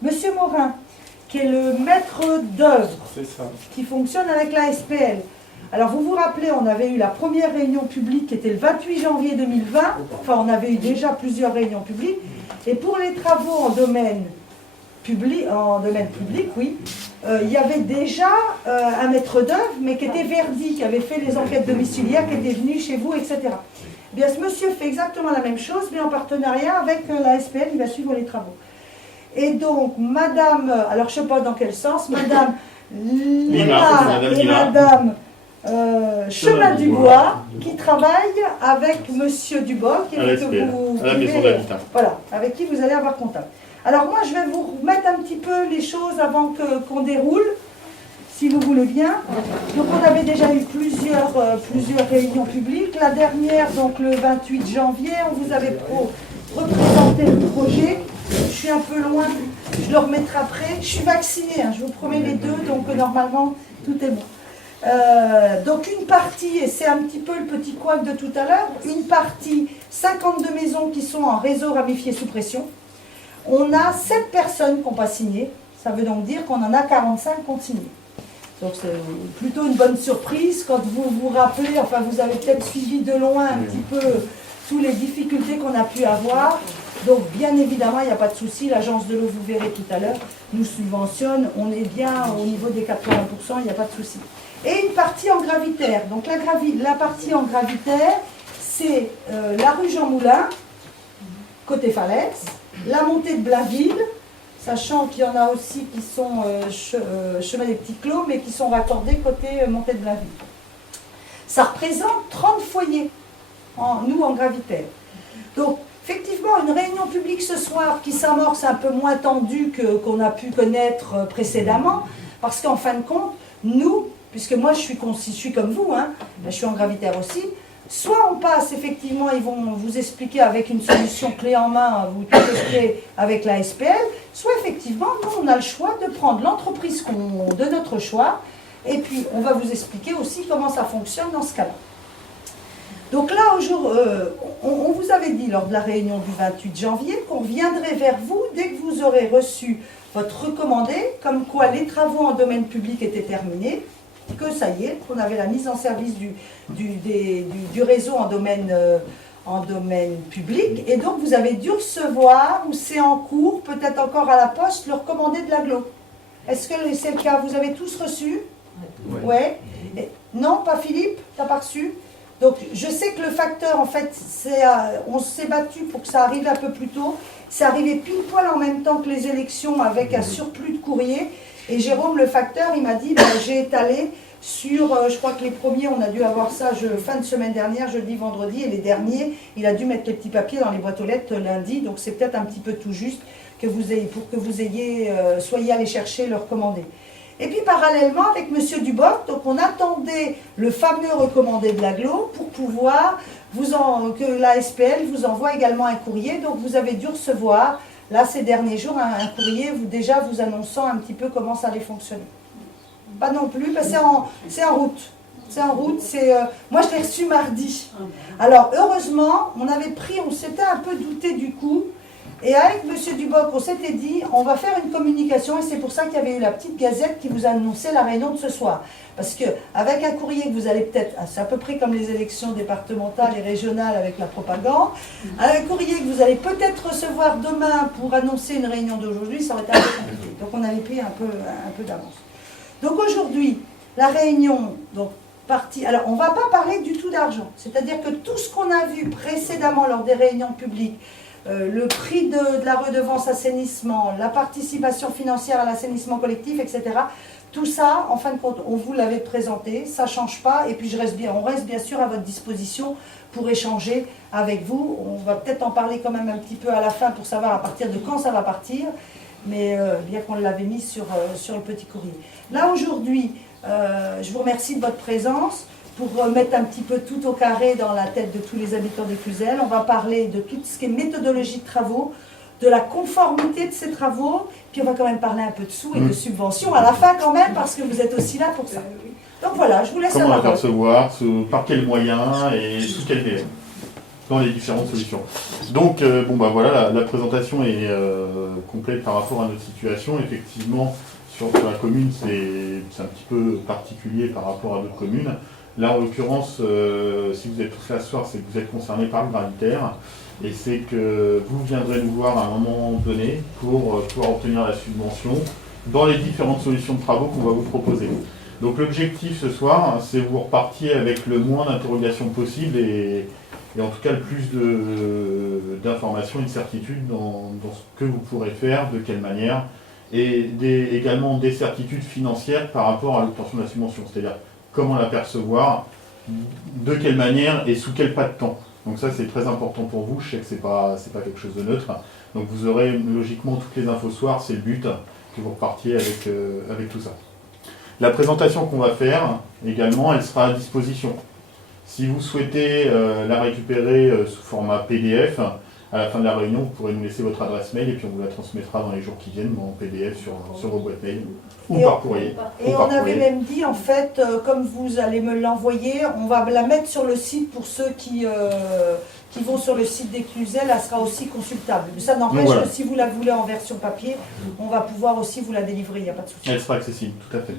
Monsieur Morin, qui est le maître d'œuvre, qui fonctionne avec la SPL. Alors vous vous rappelez, on avait eu la première réunion publique qui était le 28 janvier 2020, enfin on avait eu déjà plusieurs réunions publiques, et pour les travaux en domaine public, oui, il y avait déjà un maître d'œuvre, mais qui était Verdi, qui avait fait les enquêtes domiciliaires, qui était venu chez vous, etc. Eh bien, ce monsieur fait exactement la même chose, mais en partenariat avec la SPL, il va suivre les travaux. Et donc, madame, alors je ne sais pas dans quel sens, madame Lima et madame Chemin Dubois, qui travaillent avec monsieur Dubois, qui est voilà, avec qui vous allez avoir contact. Alors moi, je vais vous remettre un petit peu les choses avant qu'on déroule, si vous voulez bien. Donc on avait déjà eu plusieurs réunions publiques. La dernière, donc le 28 janvier, on vous avait représenté le projet. Je suis un peu loin, je le remettrai après. Je suis vaccinée, hein, je vous promets les deux, donc normalement, tout est bon. Donc une partie, et c'est un petit peu le petit couac de tout à l'heure, une partie, 52 maisons qui sont en réseau ramifié sous pression. On a 7 personnes qui n'ont pas signé, ça veut donc dire qu'on en a 45 qui ont signé. Donc c'est plutôt une bonne surprise quand vous vous rappelez, enfin vous avez peut-être suivi de loin un petit peu toutes les difficultés qu'on a pu avoir. Donc bien évidemment, il n'y a pas de souci, l'agence de l'eau, vous verrez tout à l'heure, nous subventionne, on est bien au niveau des 80%, il n'y a pas de souci. Et une partie en gravitaire. Donc la partie en gravitaire, c'est la rue Jean Moulin, côté falaise, la montée de Blainville, sachant qu'il y en a aussi qui sont chemin des Petits Clos, mais qui sont raccordés côté montée de Blainville. Ça représente 30 foyers, nous en gravitaire. Donc, effectivement, une réunion publique ce soir qui s'amorce un peu moins tendue qu'on a pu connaître précédemment, parce qu'en fin de compte, nous, puisque moi je suis comme vous, hein, je suis en gravitaire aussi, soit on passe, effectivement, ils vont vous expliquer avec une solution clé en main, vous testez avec la SPL, soit effectivement, nous on a le choix de prendre l'entreprise de notre choix, et puis on va vous expliquer aussi comment ça fonctionne dans ce cas-là. Donc là, on vous avait dit lors de la réunion du 28 janvier qu'on reviendrait vers vous dès que vous aurez reçu votre recommandé, comme quoi les travaux en domaine public étaient terminés, que ça y est, qu'on avait la mise en service du réseau en domaine public, et donc vous avez dû recevoir, ou c'est en cours, peut-être encore à la poste, le recommandé de l'agglo. Est-ce que c'est le cas? Vous avez tous reçu? Oui. Ouais. Non, pas Philippe? T'as pas reçu? Donc, je sais que le facteur, en fait, on s'est battu pour que ça arrive un peu plus tôt. C'est arrivé pile poil en même temps que les élections avec un surplus de courrier. Et Jérôme, le facteur, il m'a dit, ben, j'ai étalé sur, je crois que les premiers, on a dû avoir ça fin de semaine dernière, jeudi, vendredi, et les derniers, il a dû mettre les petits papiers dans les boîtes aux lettres lundi. Donc, c'est peut-être un petit peu tout juste pour que vous soyez allés chercher le recommandé. Et puis parallèlement avec M. Duboc, donc on attendait le fameux recommandé de l'agglo pour pouvoir que la SPL vous envoie également un courrier. Donc vous avez dû recevoir, là ces derniers jours, un courrier déjà vous annonçant un petit peu comment ça allait fonctionner. Pas non plus, c'est en route. C'est en route, moi je l'ai reçu mardi. Alors heureusement, on s'était un peu douté du coup. Et avec M. Duboc, on s'était dit, on va faire une communication, et c'est pour ça qu'il y avait eu la petite gazette qui vous annonçait la réunion de ce soir. Parce qu'avec un courrier que vous allez peut-être, c'est à peu près comme les élections départementales et régionales avec la propagande, un courrier que vous allez peut-être recevoir demain pour annoncer une réunion d'aujourd'hui, ça aurait été un peu compliqué. Donc on avait pris un peu d'avance. Donc aujourd'hui, la réunion, alors on ne va pas parler du tout d'argent, c'est-à-dire que tout ce qu'on a vu précédemment lors des réunions publiques, le prix de la redevance assainissement, la participation financière à l'assainissement collectif, etc. Tout ça, en fin de compte, on vous l'avait présenté, ça ne change pas, et puis on reste bien sûr à votre disposition pour échanger avec vous. On va peut-être en parler quand même un petit peu à la fin pour savoir à partir de quand ça va partir, mais bien qu'on l'avait mis sur le petit courrier. Là aujourd'hui, je vous remercie de votre présence. Pour mettre un petit peu tout au carré dans la tête de tous les habitants des Cluzel, on va parler de tout ce qui est méthodologie de travaux, de la conformité de ces travaux, puis on va quand même parler un peu de sous et de subventions à la fin quand même, parce que vous êtes aussi là pour ça. Donc voilà, je vous laisse la parole. Comment apercevoir, par quels moyens et sous quel délai? dans les différentes solutions. Donc, bon, bah voilà, la présentation est complète par rapport à notre situation. Effectivement, sur la commune, c'est un petit peu particulier par rapport à d'autres communes. Là, en l'occurrence, si vous êtes tous là ce soir, c'est que vous êtes concernés par le gravitaire, et c'est que vous viendrez nous voir à un moment donné pour pouvoir obtenir la subvention dans les différentes solutions de travaux qu'on va vous proposer. Donc l'objectif ce soir, c'est que vous repartiez avec le moins d'interrogations possible et en tout cas le plus d'informations et de certitudes dans ce que vous pourrez faire, de quelle manière, et également des certitudes financières par rapport à l'obtention de la subvention, c'est-à-dire comment la percevoir, de quelle manière et sous quel pas de temps. Donc ça c'est très important pour vous, je sais que c'est pas quelque chose de neutre. Donc vous aurez logiquement toutes les infos ce soir, c'est le but, que vous repartiez avec tout ça. La présentation qu'on va faire également, elle sera à disposition. Si vous souhaitez la récupérer sous format PDF, à la fin de la réunion, vous pourrez nous laisser votre adresse mail et puis on vous la transmettra dans les jours qui viennent en PDF sur vos boîtes mail ou par courrier. Et on avait même dit, en fait, comme vous allez me l'envoyer, on va la mettre sur le site pour ceux qui vont sur le site des Cluzel, elle sera aussi consultable. Mais ça n'empêche que si vous la voulez en version papier, on va pouvoir aussi vous la délivrer, il n'y a pas de souci. Elle sera accessible, tout à fait.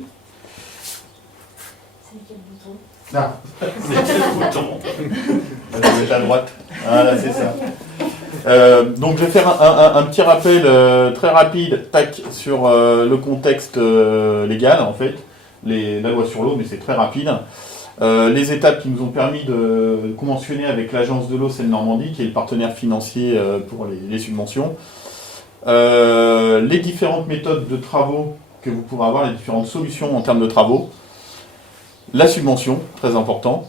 C'est quel bouton? Ah, c'est quel bouton? Vous êtes à droite. Voilà, c'est ça. Donc je vais faire un petit rappel très rapide sur le contexte légal, en fait, la loi sur l'eau, mais c'est très rapide. Les étapes qui nous ont permis de conventionner avec l'agence de l'eau Seine-Normandie, qui est le partenaire financier pour les subventions. Les différentes méthodes de travaux que vous pourrez avoir, les différentes solutions en termes de travaux. La subvention, très important.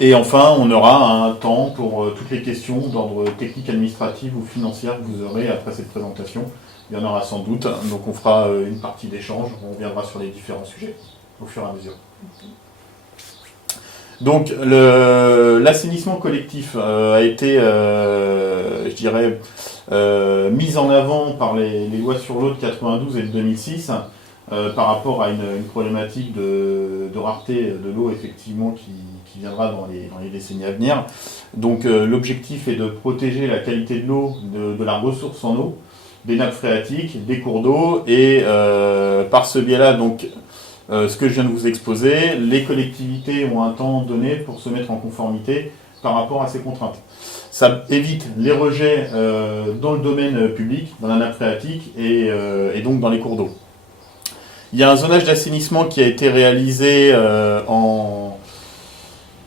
Et enfin, on aura un temps pour toutes les questions d'ordre technique, administratif ou financier que vous aurez après cette présentation. Il y en aura sans doute, donc on fera une partie d'échange, on reviendra sur les différents sujets au fur et à mesure. Donc l'assainissement collectif a été, je dirais, mis en avant par les lois sur l'eau de 92 et de 2006 par rapport à une problématique de rareté de l'eau effectivement qui viendra dans les décennies à venir. Donc l'objectif est de protéger la qualité de l'eau, de la ressource en eau, des nappes phréatiques, des cours d'eau, et par ce biais-là, donc ce que je viens de vous exposer, les collectivités ont un temps donné pour se mettre en conformité par rapport à ces contraintes. Ça évite les rejets dans le domaine public, dans la nappe phréatique et donc dans les cours d'eau. Il y a un zonage d'assainissement qui a été réalisé en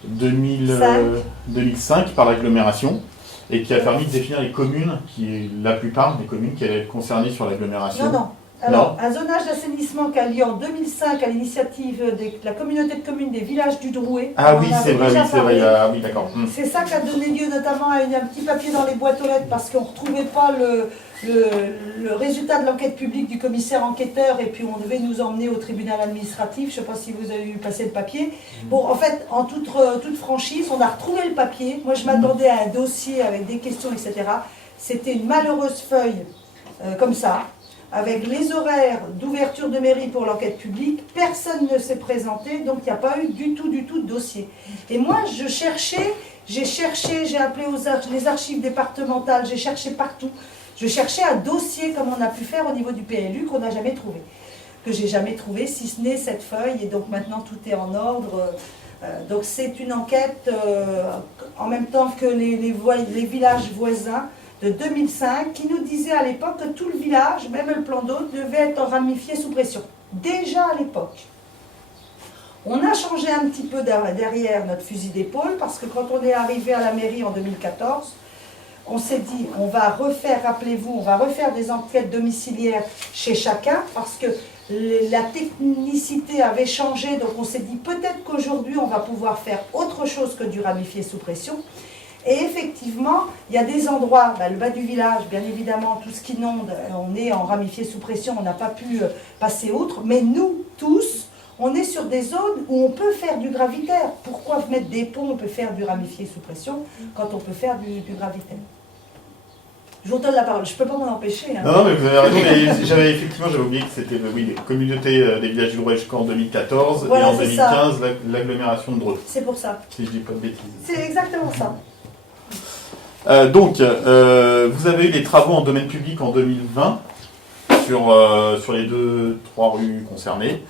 2005 par l'agglomération et qui a permis de définir les communes, la plupart des communes qui allaient être concernées sur l'agglomération. Non. Alors, un zonage d'assainissement qui a lieu en 2005 à l'initiative de la communauté de communes des villages du Drouet. Ah oui, c'est vrai, oui, d'accord. C'est ça qui a donné lieu notamment à un petit papier dans les boîtes aux lettres parce qu'on ne retrouvait pas le résultat de l'enquête publique du commissaire enquêteur et puis on devait nous emmener au tribunal administratif. Je ne sais pas si vous avez vu passer le papier. Bon, en fait, en toute franchise, on a retrouvé le papier. Moi, je m'attendais à un dossier avec des questions, etc. C'était une malheureuse feuille comme ça, avec les horaires d'ouverture de mairie pour l'enquête publique. Personne ne s'est présenté, donc il n'y a pas eu du tout de dossier. Et moi, j'ai appelé les archives départementales, j'ai cherché partout. Je cherchais un dossier comme on a pu faire au niveau du PLU qu'on n'a jamais trouvé. Que j'ai jamais trouvé, si ce n'est cette feuille, et donc maintenant tout est en ordre. Donc c'est une enquête en même temps que les villages voisins, de 2005 qui nous disait à l'époque que tout le village, même le plan d'eau, devait être ramifié sous pression. Déjà à l'époque. On a changé un petit peu derrière notre fusil d'épaule parce que quand on est arrivé à la mairie en 2014, on s'est dit, on va refaire, rappelez-vous, on va refaire des enquêtes domiciliaires chez chacun parce que la technicité avait changé, donc on s'est dit peut-être qu'aujourd'hui on va pouvoir faire autre chose que du ramifié sous pression. Et effectivement, il y a des endroits, le bas du village, bien évidemment, tout ce qui inonde, on est en ramifié sous pression, on n'a pas pu passer outre, mais nous, tous, on est sur des zones où on peut faire du gravitaire. Pourquoi mettre des ponts, on peut faire du ramifié sous pression, quand on peut faire du gravitaire? Je vous donne la parole, je ne peux pas m'en empêcher. Hein. Non, mais vous avez raison, mais j'avais oublié que c'était les communautés des villages du Drouet jusqu'en 2014, voilà, et en 2015, l'agglomération de Dreux. C'est pour ça. Si je dis pas de bêtises. C'est exactement ça. Vous avez eu des travaux en domaine public en 2020 sur les 2-3 rues concernées.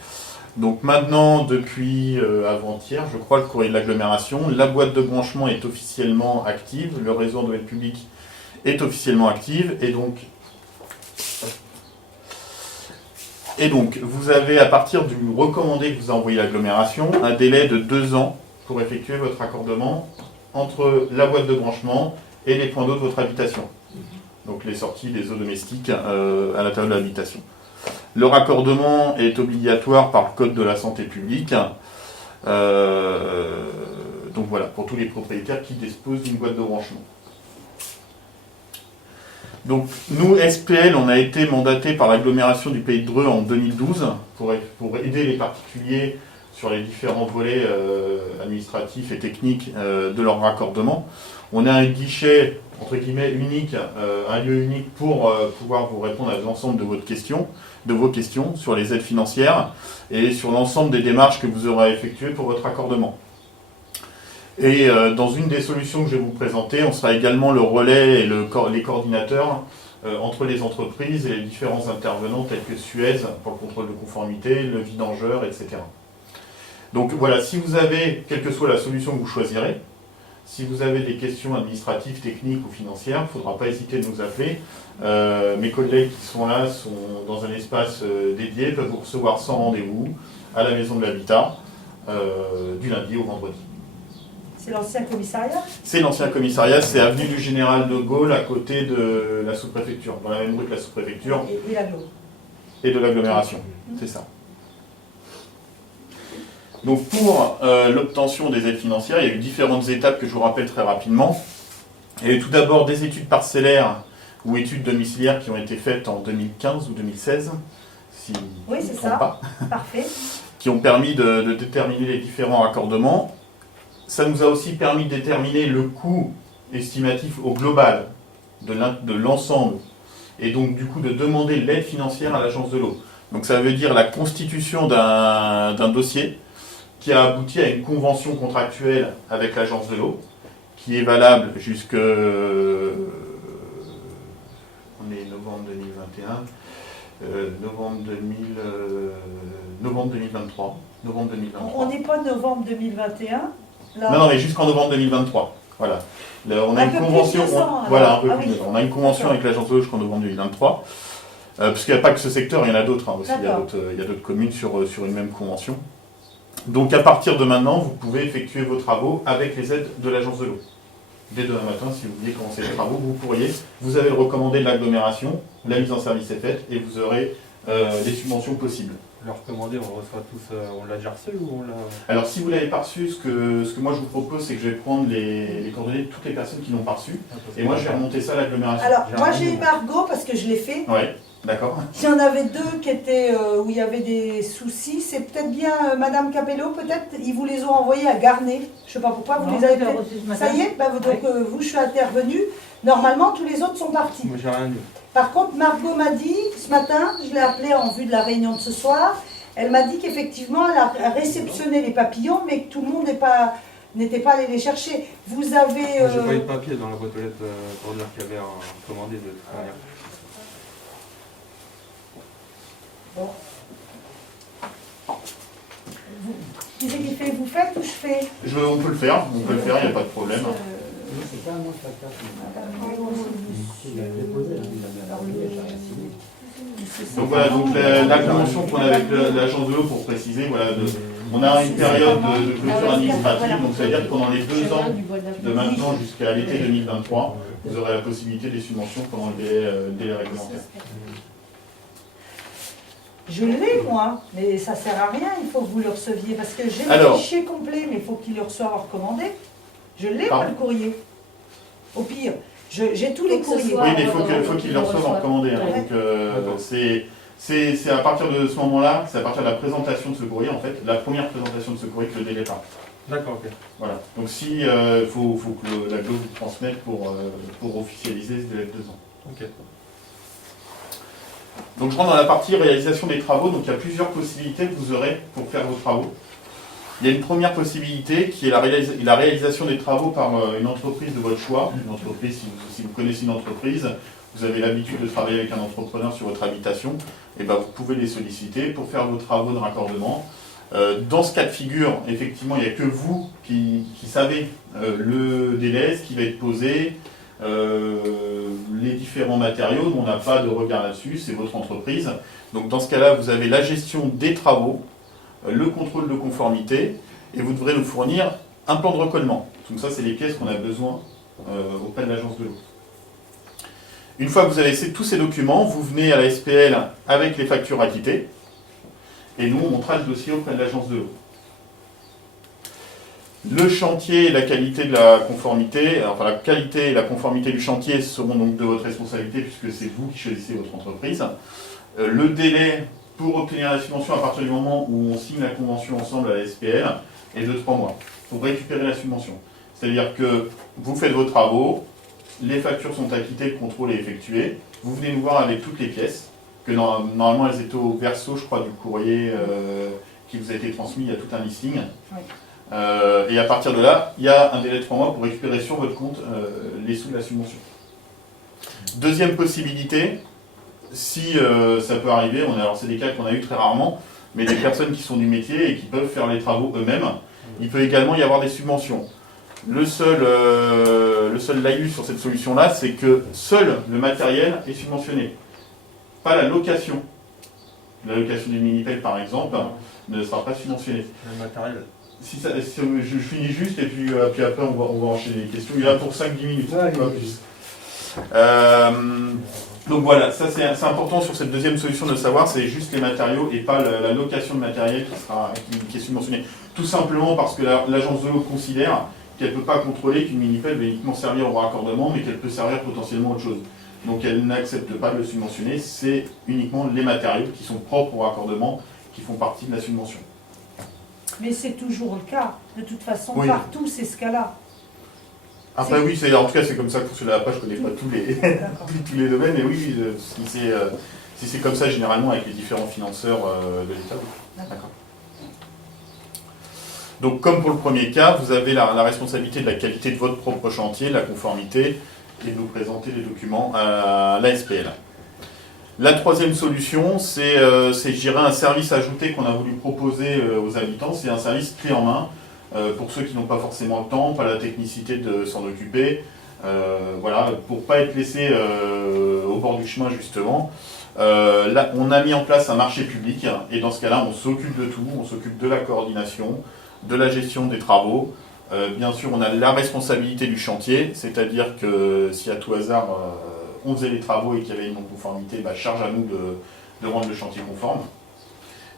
Donc maintenant, depuis avant-hier, je crois, le courrier de l'agglomération, la boîte de branchement est officiellement active, le réseau en domaine public est officiellement active, et donc vous avez, à partir du recommandé que vous a envoyé l'agglomération, un délai de 2 ans pour effectuer votre raccordement entre la boîte de branchement et les points d'eau de votre habitation. Donc les sorties des eaux domestiques à l'intérieur de l'habitation. Le raccordement est obligatoire par le Code de la santé publique. Donc voilà, pour tous les propriétaires qui disposent d'une boîte de branchement. Donc nous, SPL, on a été mandaté par l'agglomération du Pays de Dreux en 2012 pour aider les particuliers sur les différents volets administratifs et techniques de leur raccordement. On a un guichet, entre guillemets, unique, un lieu unique pour pouvoir vous répondre à l'ensemble de vos questions sur les aides financières et sur l'ensemble des démarches que vous aurez effectuées pour votre raccordement. Et dans une des solutions que je vais vous présenter, on sera également le relais et les coordinateurs entre les entreprises et les différents intervenants tels que Suez pour le contrôle de conformité, le vidangeur, etc. Donc voilà, si vous avez, quelle que soit la solution que vous choisirez, si vous avez des questions administratives, techniques ou financières, il ne faudra pas hésiter de nous appeler. Mes collègues qui sont là sont dans un espace dédié, peuvent vous recevoir sans rendez-vous à la maison de l'habitat du lundi au vendredi. C'est l'ancien commissariat? C'est l'ancien commissariat, c'est avenue du Général de Gaulle à côté de la sous-préfecture, dans la même rue que la sous-préfecture. Et de l'agglomération, c'est ça. Donc pour l'obtention des aides financières, il y a eu différentes étapes que je vous rappelle très rapidement. Il y a eu tout d'abord des études parcellaires ou études domiciliaires qui ont été faites en 2015 ou 2016, si oui, c'est ça. Pas. Parfait. Qui ont permis de déterminer les différents raccordements. Ça nous a aussi permis de déterminer le coût estimatif au global de l'ensemble et donc du coup de demander l'aide financière à l'agence de l'eau. Donc ça veut dire la constitution d'un dossier qui a abouti à une convention contractuelle avec l'agence de l'eau qui est valable jusque on est novembre 2021 novembre 2023. On n'est pas novembre 2021. Là. Non, mais jusqu'en novembre 2023. Voilà. On a une convention. Voilà, un peu plus. On a une convention avec l'agence de l'eau jusqu'en novembre 2023. Parce qu'il n'y a pas que ce secteur, il y en a d'autres aussi. Il y a d'autres communes sur une même convention. Donc à partir de maintenant, vous pouvez effectuer vos travaux avec les aides de l'agence de l'eau. Dès demain matin, si vous vouliez commencer les travaux, vous pourriez. Vous avez le recommandé de l'agglomération, la mise en service est faite et vous aurez les subventions possibles. Le recommandé, on le reçoit tous, on l'a déjà reçu ou on l'a... Alors si vous ne l'avez pas reçu, ce que moi je vous propose, c'est que je vais prendre les coordonnées de toutes les personnes qui l'ont pas reçu. Et moi je vais remonter ça à l'agglomération. Alors moi j'ai eu Margot parce que je l'ai fait. Oui, d'accord. Il y en avait 2 qui étaient où il y avait des soucis. C'est peut-être bien Madame Capello, peut-être. Ils vous les ont envoyés à Garnet. Je ne sais pas pourquoi, vous les avez fait. Ça y est, donc vous, je suis intervenue. Normalement, tous les autres sont partis. Moi j'ai rien dit. Par contre, Margot m'a dit, ce matin, je l'ai appelée en vue de la réunion de ce soir, elle m'a dit qu'effectivement, elle a réceptionné les papillons, mais que tout le monde n'était pas allé les chercher. Vous avez... J'ai pas eu de papier dans la boîte aux lettres pour dire qu'il y avait un commandé de toute manière. Bon. Qui c'est qui fait? Vous faites ou je fais? On peut le faire, il n'y a pas de problème. C'est pas un autre facteur. Donc voilà, donc la convention qu'on a avec l'agence de l'eau, pour préciser, voilà, on a une période de clôture administrative, donc ça veut dire que pendant les 2 ans de maintenant jusqu'à l'été 2023, vous aurez la possibilité des subventions pendant le délai réglementaire. Je l'ai moi, mais ça sert à rien, il faut que vous le receviez, parce que j'ai le fichier complet, mais il faut qu'il le reçoive recommandé. Je l'ai pas le courrier. Au pire, j'ai tous les courriers. Oui, mais il faut qu'il le reçoive en recommandé. Hein. Donc c'est à partir de ce moment-là, c'est à partir de la présentation de ce courrier, en fait, la première présentation de ce courrier que le délai part. D'accord, ok. Voilà. Donc si faut que la GLO vous transmette pour officialiser ce délai de 2 ans. Ok. Donc je rentre dans la partie réalisation des travaux. Donc il y a plusieurs possibilités que vous aurez pour faire vos travaux. Il y a une première possibilité qui est la réalisation des travaux par une entreprise de votre choix. Une entreprise, si vous connaissez une entreprise, vous avez l'habitude de travailler avec un entrepreneur sur votre habitation, et ben vous pouvez les solliciter pour faire vos travaux de raccordement. Dans ce cas de figure, effectivement, il n'y a que vous qui savez le délai, ce qui va être posé, les différents matériaux, on n'a pas de regard là-dessus, c'est votre entreprise. Donc dans ce cas-là, vous avez la gestion des travaux, le contrôle de conformité, et vous devrez nous fournir un plan de recollement. Donc ça, c'est les pièces qu'on a besoin auprès de l'agence de l'eau. Une fois que vous avez tous ces documents, vous venez à la SPL avec les factures acquittées, et nous, on montera le dossier auprès de l'agence de l'eau. Le chantier et la qualité de la conformité, enfin la qualité et la conformité du chantier seront donc de votre responsabilité puisque c'est vous qui choisissez votre entreprise. Le délai pour obtenir la subvention à partir du moment où on signe la convention ensemble à la SPL est de 3 mois pour récupérer la subvention. C'est-à-dire que vous faites vos travaux, les factures sont acquittées, le contrôle est effectué, vous venez nous voir avec toutes les pièces, que normalement elles étaient au verso, je crois, du courrier qui vous a été transmis, il y a tout un listing. Oui. Et à partir de là, il y a un délai de 3 mois pour récupérer sur votre compte les sous de la subvention. Deuxième possibilité, si ça peut arriver, alors c'est des cas qu'on a eu très rarement, mais des personnes qui sont du métier et qui peuvent faire les travaux eux-mêmes, il peut également y avoir des subventions. Le seul laïus sur cette solution-là, c'est que seul le matériel est subventionné, pas la location. La location d'une mini-pelle, par exemple, ne sera pas subventionnée. Le matériel. Si je finis juste, et puis après on va enchaîner les questions. Il est là pour 5-10 minutes, pas plus. Donc voilà, ça c'est important sur cette deuxième solution de savoir, c'est juste les matériaux et pas la location de matériel qui est subventionnée. Tout simplement parce que l'agence de l'eau considère qu'elle ne peut pas contrôler qu'une mini-pelle va uniquement servir au raccordement, mais qu'elle peut servir potentiellement à autre chose. Donc elle n'accepte pas de le subventionner, c'est uniquement les matériaux qui sont propres au raccordement qui font partie de la subvention. Mais c'est toujours le cas. De toute façon, oui. Partout, c'est ce cas-là. Après, oui, en tout cas, c'est comme ça que fonctionne la page. Je ne connais pas tous les domaines, mais oui, si c'est comme ça, généralement, avec les différents financeurs de l'État. Oui. D'accord. Donc, comme pour le premier cas, vous avez la responsabilité de la qualité de votre propre chantier, de la conformité, et de nous présenter les documents à la SPL. La troisième solution, c'est je dirais, un service ajouté qu'on a voulu proposer aux habitants. C'est un service clé en main pour ceux qui n'ont pas forcément le temps, pas la technicité de s'en occuper. Voilà, pour ne pas être laissé au bord du chemin, justement. Là, on a mis en place un marché public et dans ce cas-là, on s'occupe de tout. On s'occupe de la coordination, de la gestion des travaux. Bien sûr, on a la responsabilité du chantier, c'est-à-dire que si à tout hasard on faisait les travaux et qu'il y avait une non-conformité, charge à nous de rendre le chantier conforme.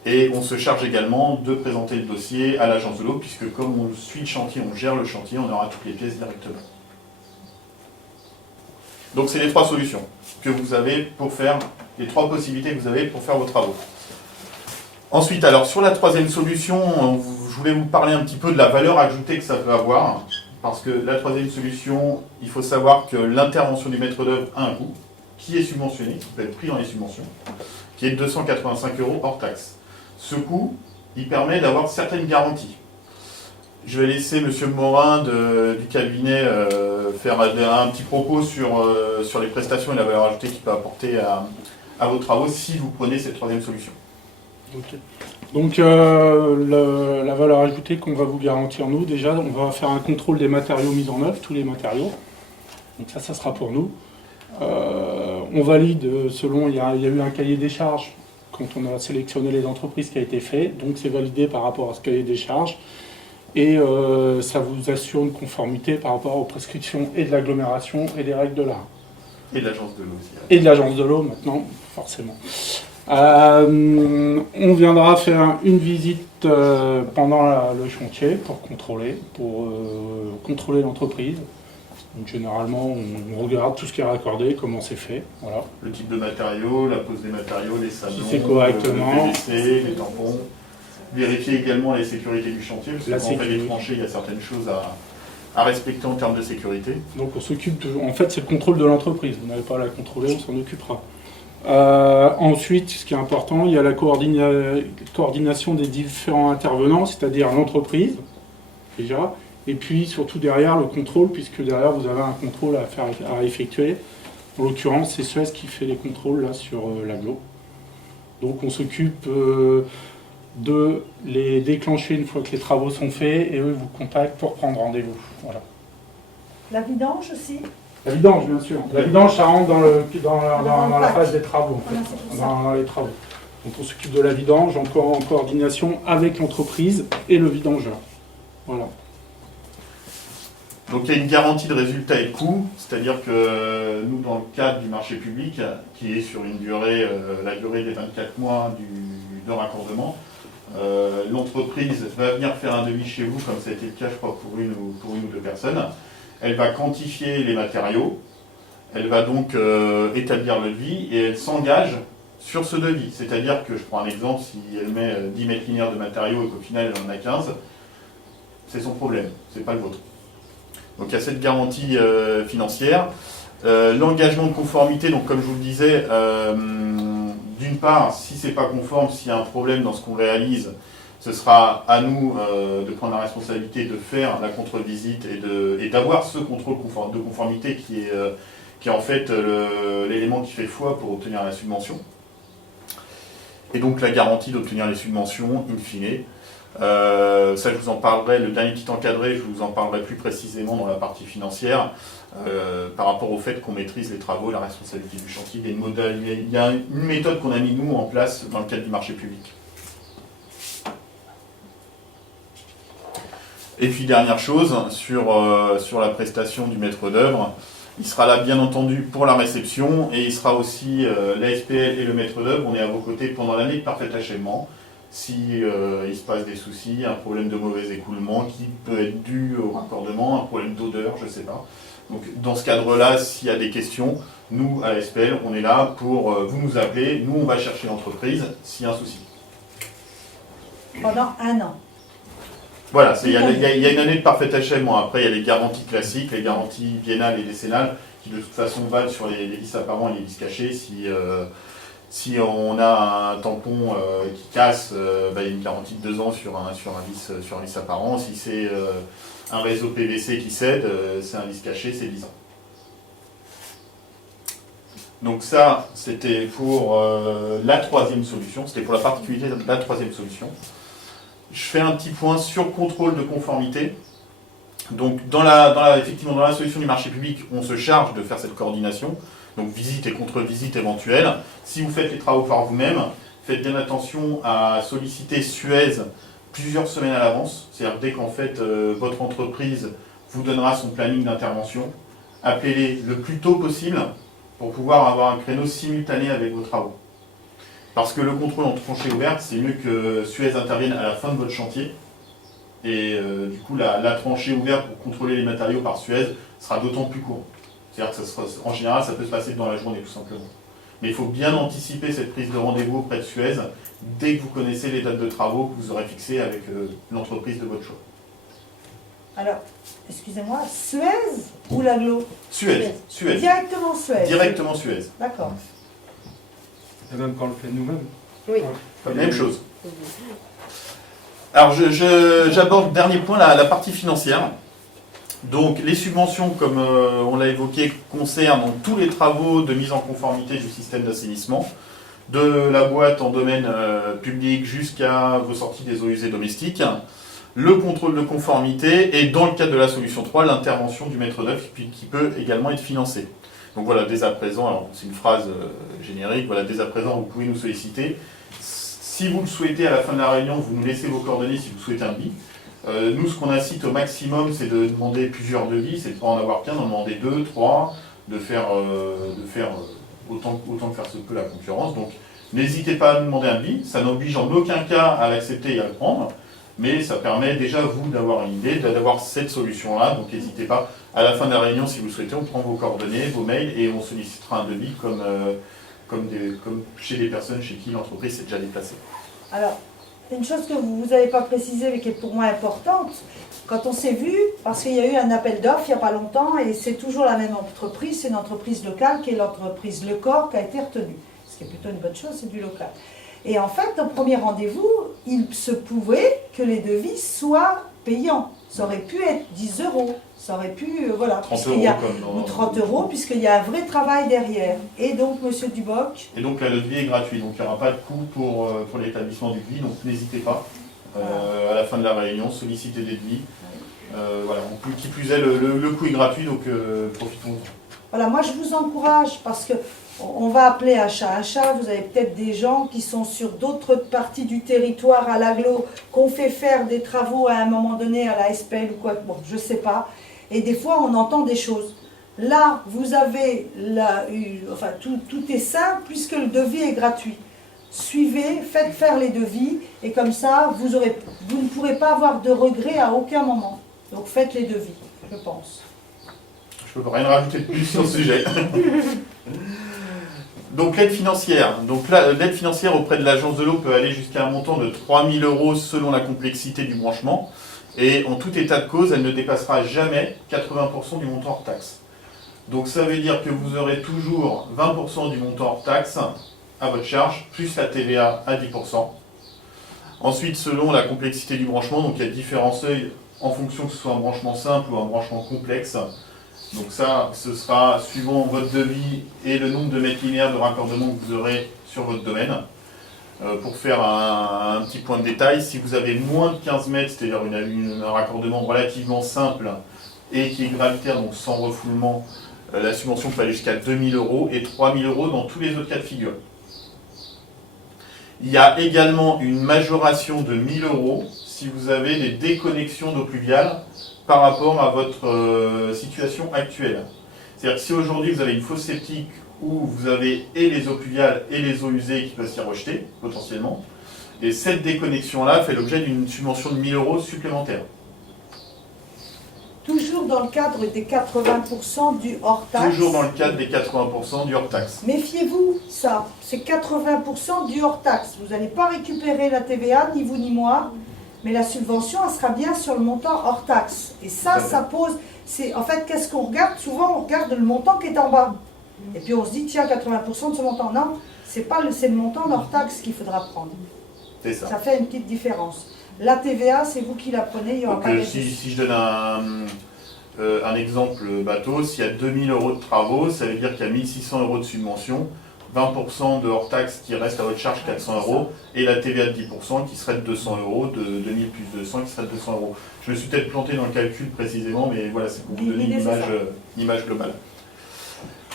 Et on se charge également de présenter le dossier à l'agence de l'eau, puisque comme on suit le chantier, on gère le chantier, on aura toutes les pièces directement. Donc c'est les 3 solutions que vous avez pour faire, les 3 possibilités que vous avez pour faire vos travaux. Ensuite, alors sur la troisième solution, je voulais vous parler un petit peu de la valeur ajoutée que ça peut avoir. Parce que la troisième solution, il faut savoir que l'intervention du maître d'œuvre a un coût, qui est subventionné, qui peut être pris dans les subventions, qui est de 285 € hors taxe. Ce coût, il permet d'avoir certaines garanties. Je vais laisser M. Morin du cabinet faire un petit propos sur les prestations et la valeur ajoutée qu'il peut apporter à vos travaux si vous prenez cette troisième solution. Okay. Donc la valeur ajoutée qu'on va vous garantir nous, déjà on va faire un contrôle des matériaux mis en œuvre, tous les matériaux. Donc ça sera pour nous. On valide selon, il y a eu un cahier des charges quand on a sélectionné les entreprises qui a été fait, donc c'est validé par rapport à ce cahier des charges. Et ça vous assure une conformité par rapport aux prescriptions et de l'agglomération et des règles de l'art. Et de l'agence de l'eau aussi. Et de l'agence de l'eau maintenant, forcément. On viendra faire une visite pendant le chantier pour contrôler l'entreprise. Donc généralement, on regarde tout ce qui est raccordé, comment c'est fait. Voilà. Le type de matériaux, la pose des matériaux, les salons, si c'est correctement, le PVC, les tampons. Vérifier également les sécurités du chantier, parce que quand on fait des tranchées, il y a certaines choses à respecter en termes de sécurité. Donc on s'occupe, en fait c'est le contrôle de l'entreprise. Vous n'avez pas à la contrôler, on s'en occupera. Ensuite, ce qui est important, il y a la coordination des différents intervenants, c'est-à-dire l'entreprise, déjà, et puis surtout derrière le contrôle, puisque derrière vous avez un contrôle à effectuer. En l'occurrence, c'est Suez qui fait les contrôles là sur l'agglo. Donc on s'occupe de les déclencher une fois que les travaux sont faits, et eux vous contactent pour prendre rendez-vous. Voilà. La vidange aussi. La vidange, bien sûr. La vidange, ça rentre dans la phase des travaux, en Voilà, fait, c'est pour ça. dans les travaux. Donc on s'occupe de la vidange en coordination avec l'entreprise et le vidangeur. Voilà. Donc il y a une garantie de résultat et de coût, c'est-à-dire que nous, dans le cadre du marché public, qui est sur une durée, la durée des 24 mois de raccordement, l'entreprise va venir faire un devis chez vous, comme ça a été le cas, je crois, pour une ou deux personnes. Elle va quantifier les matériaux, elle va donc établir le devis et elle s'engage sur ce devis. C'est-à-dire que, je prends un exemple, si elle met 10 mètres linéaires de matériaux et qu'au final elle en a 15, c'est son problème, c'est pas le vôtre. Donc il y a cette garantie financière. L'engagement de conformité, donc comme je vous le disais, d'une part, si c'est pas conforme, s'il y a un problème dans ce qu'on réalise, ce sera à nous de prendre la responsabilité de faire la contre-visite et d'avoir ce contrôle de conformité qui est en fait l'élément qui fait foi pour obtenir la subvention. Et donc la garantie d'obtenir les subventions, in fine. Ça, je vous en parlerai, le dernier petit encadré, je vous en parlerai plus précisément dans la partie financière, par rapport au fait qu'on maîtrise les travaux, la responsabilité du chantier. Il y a une méthode qu'on a mis, nous, en place dans le cadre du marché public. Et puis, dernière chose, sur la prestation du maître d'œuvre, il sera là, bien entendu, pour la réception, et il sera aussi, l'ASPL et le maître d'œuvre, on est à vos côtés pendant l'année de parfait achèvement. Si il se passe des soucis, un problème de mauvais écoulement qui peut être dû au raccordement, un problème d'odeur, je ne sais pas. Donc dans ce cadre-là, s'il y a des questions, nous, à l'ASPL, on est là pour vous nous appeler, nous on va chercher l'entreprise s'il y a un souci. Pendant un an. Voilà, il y a une année de parfait achèvement. Après, il y a les garanties classiques, les garanties biennales et décennales, qui de toute façon valent sur les vis apparents et les vis cachés. Si on a un tampon qui casse, il y a une garantie de 2 ans sur un vis apparent. Si c'est un réseau PVC qui cède, c'est un vis caché, c'est 10 ans. Donc ça, c'était pour la troisième solution, c'était pour la particularité de la troisième solution. Je fais un petit point sur contrôle de conformité. Donc effectivement, dans la solution du marché public, on se charge de faire cette coordination. Donc visite et contre-visite éventuelle. Si vous faites les travaux par vous-même, faites bien attention à solliciter Suez plusieurs semaines à l'avance. C'est-à-dire dès qu'en fait votre entreprise vous donnera son planning d'intervention, appelez-les le plus tôt possible pour pouvoir avoir un créneau simultané avec vos travaux. Parce que le contrôle en tranchée ouverte, c'est mieux que Suez intervienne à la fin de votre chantier. Et du coup, la tranchée ouverte pour contrôler les matériaux par Suez sera d'autant plus courte. C'est-à-dire que en général, ça peut se passer dans la journée, tout simplement. Mais il faut bien anticiper cette prise de rendez-vous auprès de Suez dès que vous connaissez les dates de travaux que vous aurez fixées avec l'entreprise de votre choix. Alors, excusez-moi, Suez ou l'agglo? Suez. Directement Suez. Directement Suez. D'accord. Et même quand on le fait nous-mêmes. Oui. Même chose. Alors, j'aborde le dernier point, la partie financière. Donc, les subventions, comme on l'a évoqué, concernent tous les travaux de mise en conformité du système d'assainissement, de la boîte en domaine public jusqu'à vos sorties des eaux usées domestiques, le contrôle de conformité et, dans le cadre de la solution 3, l'intervention du maître d'œuvre qui peut également être financée. Donc voilà, dès à présent, alors c'est une phrase générique, voilà, dès à présent, vous pouvez nous solliciter. Si vous le souhaitez, à la fin de la réunion, vous nous laissez vos coordonnées si vous souhaitez un devis. Nous, ce qu'on incite au maximum, c'est de demander plusieurs devis, c'est de ne pas en avoir qu'un, d'en demander 2, 3, de faire autant que faire se peut la concurrence. Donc, n'hésitez pas à nous demander un devis, ça n'oblige en aucun cas à l'accepter et à le prendre, mais ça permet déjà, vous, d'avoir une idée, d'avoir cette solution-là. Donc, n'hésitez pas, à la fin de la réunion, si vous le souhaitez, on prend vos coordonnées, vos mails, et on sollicitera un devis comme chez des personnes chez qui l'entreprise s'est déjà déplacée. Alors, une chose que vous n'avez pas précisée, mais qui est pour moi importante, quand on s'est vu, parce qu'il y a eu un appel d'offres il n'y a pas longtemps, et c'est toujours la même entreprise, c'est une entreprise locale qui est l'entreprise Lecor qui a été retenue. Ce qui est plutôt une bonne chose, c'est du local. Et en fait, au premier rendez-vous, il se pouvait que les devis soient payants. Ça aurait pu être 10 euros, ça aurait pu, voilà, 30 puisqu'il y a, euros comme ou 30 euros, puisqu'il y a un vrai travail derrière. Et donc, monsieur Duboc, Et donc, le devis est gratuit, donc il n'y aura pas de coût pour l'établissement du devis, donc n'hésitez pas, à la fin de la réunion, solliciter des devis. Voilà, qui plus est, le coût est gratuit, donc profitons-en. voilà, moi je vous encourage parce que on va appeler un chat. Vous avez peut-être des gens qui sont sur d'autres parties du territoire à l'agglo, qu'on fait faire des travaux à un moment donné à la SPL ou quoi, bon, je sais pas. Et des fois, on entend des choses. Là, vous avez, enfin, tout est simple puisque le devis est gratuit. Suivez, faites faire les devis et comme ça, vous ne pourrez pas avoir de regrets à aucun moment. Donc faites les devis, je pense. Je ne peux rien rajouter de plus sur le sujet. Donc l'aide financière. Donc l'aide financière auprès de l'agence de l'eau peut aller jusqu'à un montant de 3 000 € selon la complexité du branchement. Et en tout état de cause, elle ne dépassera jamais 80% du montant hors taxe. Donc ça veut dire que vous aurez toujours 20% du montant hors taxe à votre charge, plus la TVA à 10%. Ensuite, selon la complexité du branchement, donc il y a différents seuils en fonction que ce soit un branchement simple ou un branchement complexe. Donc ça, ce sera suivant votre devis et le nombre de mètres linéaires de raccordement que vous aurez sur votre domaine. Pour faire un petit point de détail, si vous avez moins de 15 mètres, c'est-à-dire un raccordement relativement simple et qui est gravitaire, donc sans refoulement, la subvention peut aller jusqu'à 2 000 € et 3 000 € dans tous les autres cas de figure. Il y a également une majoration de 1 000 € si vous avez des déconnexions d'eau pluviale par rapport à votre situation actuelle. C'est-à-dire que si aujourd'hui vous avez une fosse septique où vous avez et les eaux pluviales et les eaux usées qui peuvent s'y rejeter, potentiellement, et cette déconnexion-là fait l'objet d'une subvention de 1 000 € supplémentaire. Toujours dans le cadre des 80% du hors-taxe. Toujours dans le cadre des 80% du hors-taxe. Méfiez-vous, ça, c'est 80% du hors-taxe. Vous n'allez pas récupérer la TVA, ni vous ni moi, mais la subvention, elle sera bien sur le montant hors-taxe. Et ça pose... En fait, qu'est-ce qu'on regarde? Souvent, on regarde le montant qui est en bas. Et puis on se dit, tiens, 80% de ce montant. Non, c'est le montant hors-taxe qu'il faudra prendre. C'est ça. Ça fait une petite différence. La TVA, c'est vous qui la prenez, il y aura Donc, pas de si je donne un exemple bateau, s'il y a 2 000 € de travaux, ça veut dire qu'il y a 1 600 € de subvention, 20% de hors-taxe qui reste à votre charge, 400 €, et la TVA de 10% qui serait de 200 €, de 2 000 plus 200 qui serait de 200 €. Je me suis peut-être planté dans le calcul précisément, mais voilà, c'est pour vous donner une image globale.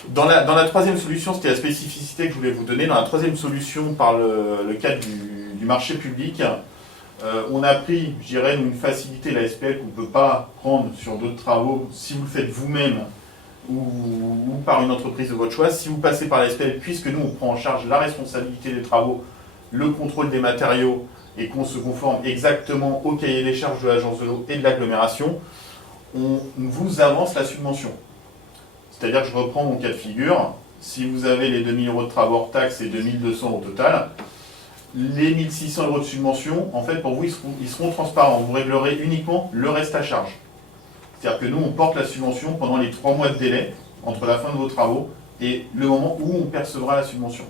Dans la troisième solution, c'était la spécificité que je voulais vous donner. Dans la troisième solution, par le cadre du marché public, on a pris, je dirais, une facilité, la SPL, qu'on ne peut pas prendre sur d'autres travaux si vous le faites vous-même ou par une entreprise de votre choix. Si vous passez par la SPL, puisque nous, on prend en charge la responsabilité des travaux, le contrôle des matériaux et qu'on se conforme exactement au cahier des charges de l'agence de l'eau et de l'agglomération, on vous avance la subvention. C'est-à-dire que je reprends mon cas de figure, si vous avez les 2 000 € de travaux hors taxe et 2 200 € au total, les 1 600 € de subvention, en fait, pour vous, ils seront transparents. Vous réglerez uniquement le reste à charge. C'est-à-dire que nous, on porte la subvention pendant les 3 mois de délai entre la fin de vos travaux et le moment où on percevra la subvention.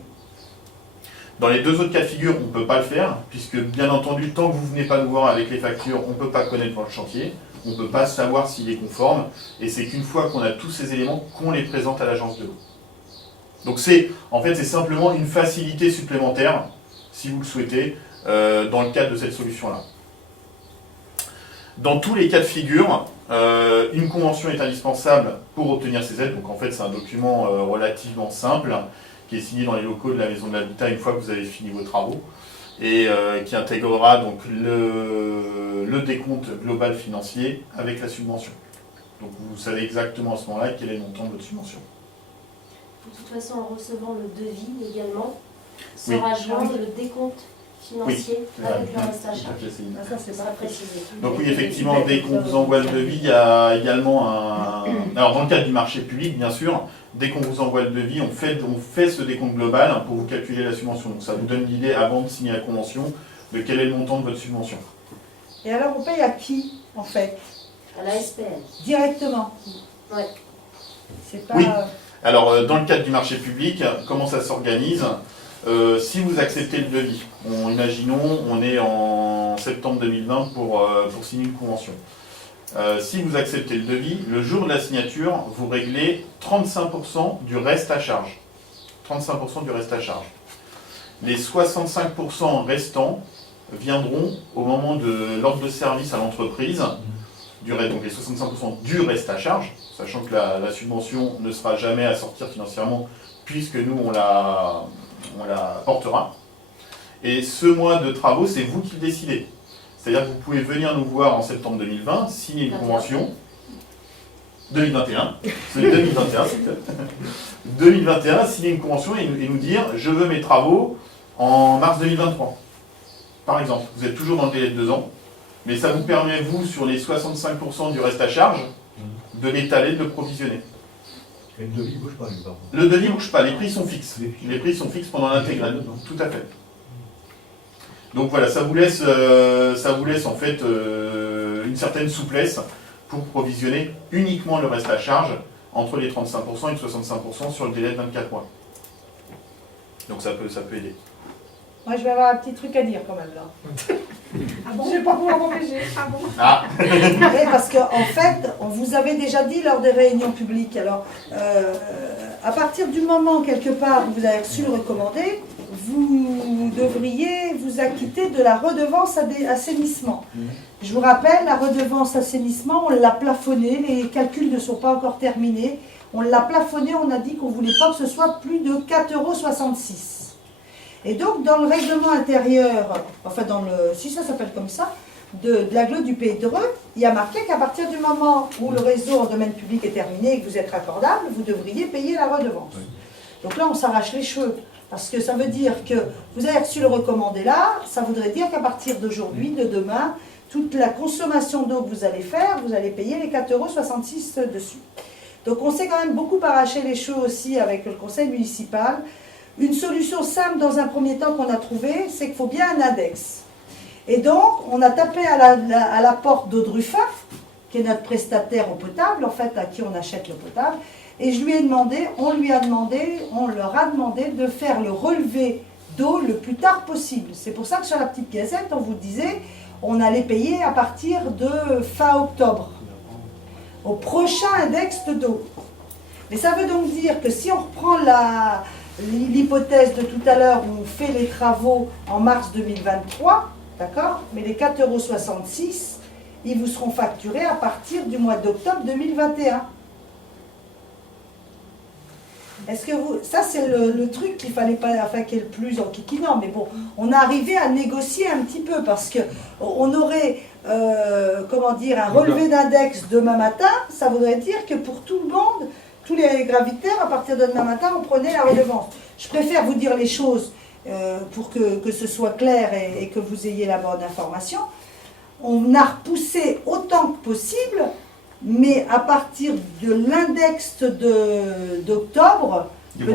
Dans les deux autres cas de figure, on ne peut pas le faire, puisque, bien entendu, tant que vous ne venez pas nous voir avec les factures, on ne peut pas connaître votre chantier. On ne peut pas savoir s'il est conforme, et c'est qu'une fois qu'on a tous ces éléments qu'on les présente à l'agence de l'eau. Donc c'est simplement une facilité supplémentaire, si vous le souhaitez, dans le cadre de cette solution-là. Dans tous les cas de figure, une convention est indispensable pour obtenir ces aides. Donc en fait, c'est un document relativement simple, qui est signé dans les locaux de la Maison de l'Habitat une fois que vous avez fini vos travaux, et qui intégrera donc le décompte global financier avec la subvention. Donc vous savez exactement à ce moment-là quel est le montant de votre subvention. De toute façon, en recevant le devis également, sera joint le décompte financier avec le reste à charge. Ça, c'est pas précisé. Donc oui, effectivement, dès qu'on vous envoie le devis, il y a également Alors dans le cadre du marché public, bien sûr, dès qu'on vous envoie le devis, on fait ce décompte global pour vous calculer la subvention. Donc ça vous donne l'idée, avant de signer la convention, de quel est le montant de votre subvention. Et alors, on paye à qui, en fait? À la SPL. Directement? Ouais. C'est pas... Oui. Alors, dans le cadre du marché public, comment ça s'organise? Si vous acceptez le devis, imaginons, on est en septembre 2020 pour signer une convention. Si vous acceptez le devis, le jour de la signature, vous réglez 35% du reste à charge. 35% du reste à charge. Les 65% restants viendront au moment de l'ordre de service à l'entreprise, donc les 65% du reste à charge, sachant que la subvention ne sera jamais à sortir financièrement, puisque nous, on la portera. Et ce mois de travaux, c'est vous qui le décidez. C'est-à-dire que vous pouvez venir nous voir en septembre 2020, signer une convention. 2021, c'est 2021, c'est peut-être. 2021, signer une convention et nous dire « je veux mes travaux en mars 2023 ». Par exemple, vous êtes toujours dans le délai de 2 ans, mais ça vous permet, vous, sur les 65% du reste à charge, de l'étaler, de le provisionner. Et le devis ne bouge pas, par contre. Le devis ne bouge pas, les prix sont fixes. Les prix sont fixes pendant l'intégrale, tout à fait. Donc voilà, ça vous laisse en fait une certaine souplesse pour provisionner uniquement le reste à charge entre les 35% et les 65% sur le délai de 24 mois. Donc ça peut aider. Moi, je vais avoir un petit truc à dire quand même, là. Ah bon? Je ne vais pas pouvoir m'empêcher. Ah bon? Ah. Oui, parce qu'en fait, on vous avait déjà dit lors des réunions publiques, alors, à partir du moment, quelque part, où vous avez reçu le recommandé, vous devriez vous acquitter de la redevance assainissement. Je vous rappelle, la redevance assainissement, on l'a plafonnée, les calculs ne sont pas encore terminés. On l'a plafonnée, on a dit qu'on ne voulait pas que ce soit plus de 4,66 €. Et donc, dans le règlement intérieur, enfin, si ça s'appelle comme ça, de l'agglo du Pays de Dreux, il y a marqué qu'à partir du moment où le réseau en domaine public est terminé et que vous êtes raccordable, vous devriez payer la redevance. Donc là, on s'arrache les cheveux. Parce que ça veut dire que vous avez reçu le recommandé là, ça voudrait dire qu'à partir d'aujourd'hui, de demain, toute la consommation d'eau que vous allez faire, vous allez payer les 4,66 € dessus. Donc on s'est quand même beaucoup arraché les cheveux aussi avec le conseil municipal. Une solution simple dans un premier temps qu'on a trouvée, c'est qu'il faut bien un index. Et donc, on a tapé à la porte d'Audruffin, qui est notre prestataire eau potable, en fait, à qui on achète l'eau potable, et on leur a demandé de faire le relevé d'eau le plus tard possible. C'est pour ça que sur la petite gazette, on vous disait, on allait payer à partir de fin octobre, au prochain index d'eau. Mais ça veut donc dire que si on reprend l'hypothèse de tout à l'heure où on fait les travaux en mars 2023, d'accord, mais les 4,66 €, ils vous seront facturés à partir du mois d'octobre 2021. Est-ce que ça c'est le truc qu'il fallait pas, enfin qui est le plus enquiquinant, mais bon, on a arrivé à négocier un petit peu parce que on aurait, comment dire, un relevé d'index demain matin, ça voudrait dire que pour tout le monde, tous les gravitaires, à partir de demain matin, on prenait la redevance. Je préfère vous dire les choses pour que ce soit clair et que vous ayez la bonne information. On a repoussé autant que possible, mais à partir de l'index d'octobre, du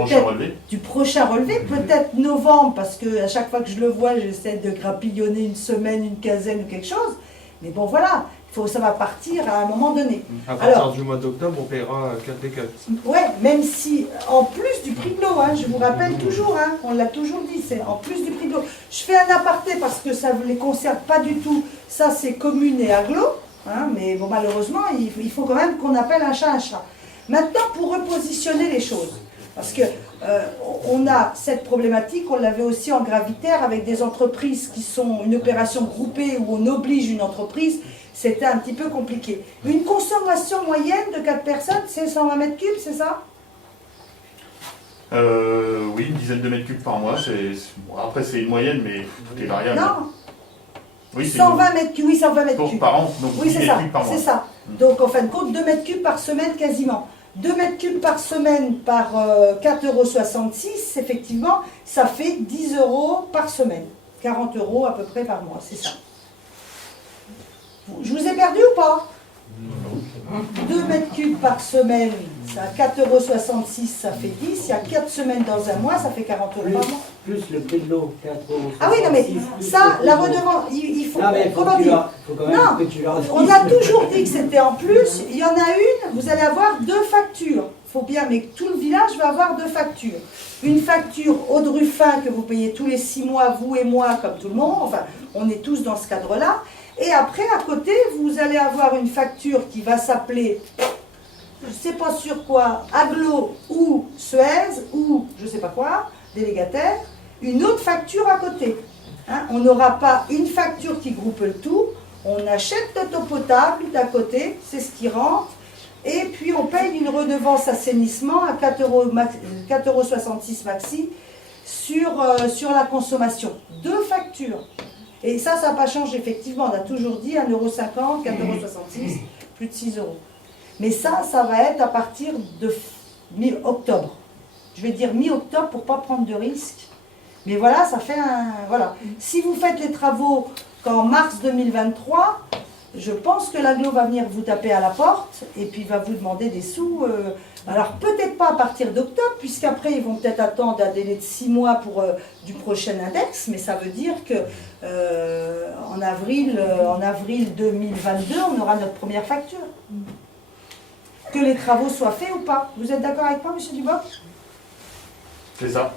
prochain relevé, peut-être novembre, parce qu'à chaque fois que je le vois, j'essaie de grappillonner une semaine, une quinzaine ou quelque chose. Mais bon, voilà. Ça va partir à un moment donné. À partir du mois d'octobre, on paiera 4 des 4. Oui, même si, en plus du prix de l'eau, je vous rappelle toujours, on l'a toujours dit, c'est en plus du prix de l'eau. Je fais un aparté parce que ça ne les concerne pas du tout. Ça, c'est commune et agglo, mais bon, malheureusement, il faut quand même qu'on appelle un chat un chat. Maintenant, pour repositionner les choses, parce que on a cette problématique, on l'avait aussi en gravitaire avec des entreprises qui sont une opération groupée où on oblige une entreprise. C'était un petit peu compliqué. Une consommation moyenne de 4 personnes, c'est 120 mètres cubes, c'est ça? Oui, une dizaine de mètres cubes par mois. Après, c'est une moyenne, mais tout est variable. Non. Oui, 120 mètres cubes, oui, 120 mètres cubes. Par an, donc oui, c'est ça, par mois. c'est ça. Donc, en fin de compte, 2 mètres cubes par semaine quasiment. 2 mètres cubes par semaine par 4,66 €, effectivement, ça fait 10 € par semaine. 40 € à peu près par mois, c'est ça. Je vous ai perdu ou pas? 2 mètres cubes par semaine, c'est à 4,66 €, ça fait 10. Il y a 4 semaines dans un mois, ça fait 40 € par mois. Plus le prix de l'eau, 4 €. Ah oui, non mais ça, la redevance, il faut... Non, mais comment dire? Non, que tu leur on a toujours dit que c'était en plus. Il y en a une, vous allez avoir 2 factures. Faut bien, mais tout le village va avoir 2 factures. Une facture eau de Ruffin que vous payez tous les 6 mois, vous et moi, comme tout le monde. Enfin, on est tous dans ce cadre-là. Et après, à côté, vous allez avoir une facture qui va s'appeler, je ne sais pas sur quoi, Aglo ou Suez ou je ne sais pas quoi, délégataire, une autre facture à côté. Hein, on n'aura pas une facture qui groupe le tout. On achète notre eau potable d'à côté, c'est ce qui rentre. Et puis on paye une redevance assainissement à 4,66 € maxi sur la consommation. 2 factures. Et ça n'a pas changé, effectivement. On a toujours dit 1,50 €, 4,66 €, plus de 6 €. Mais ça va être à partir de mi-octobre. Je vais dire mi-octobre pour ne pas prendre de risques. Mais voilà, ça fait un... Voilà. Si vous faites les travaux qu'en mars 2023... Je pense que l'aglo va venir vous taper à la porte et puis va vous demander des sous. Alors peut-être pas à partir d'octobre, puisqu'après ils vont peut-être attendre un délai de 6 mois pour du prochain index, mais ça veut dire que en avril 2022, on aura notre première facture. Que les travaux soient faits ou pas. Vous êtes d'accord avec moi, M. Duboc? C'est ça.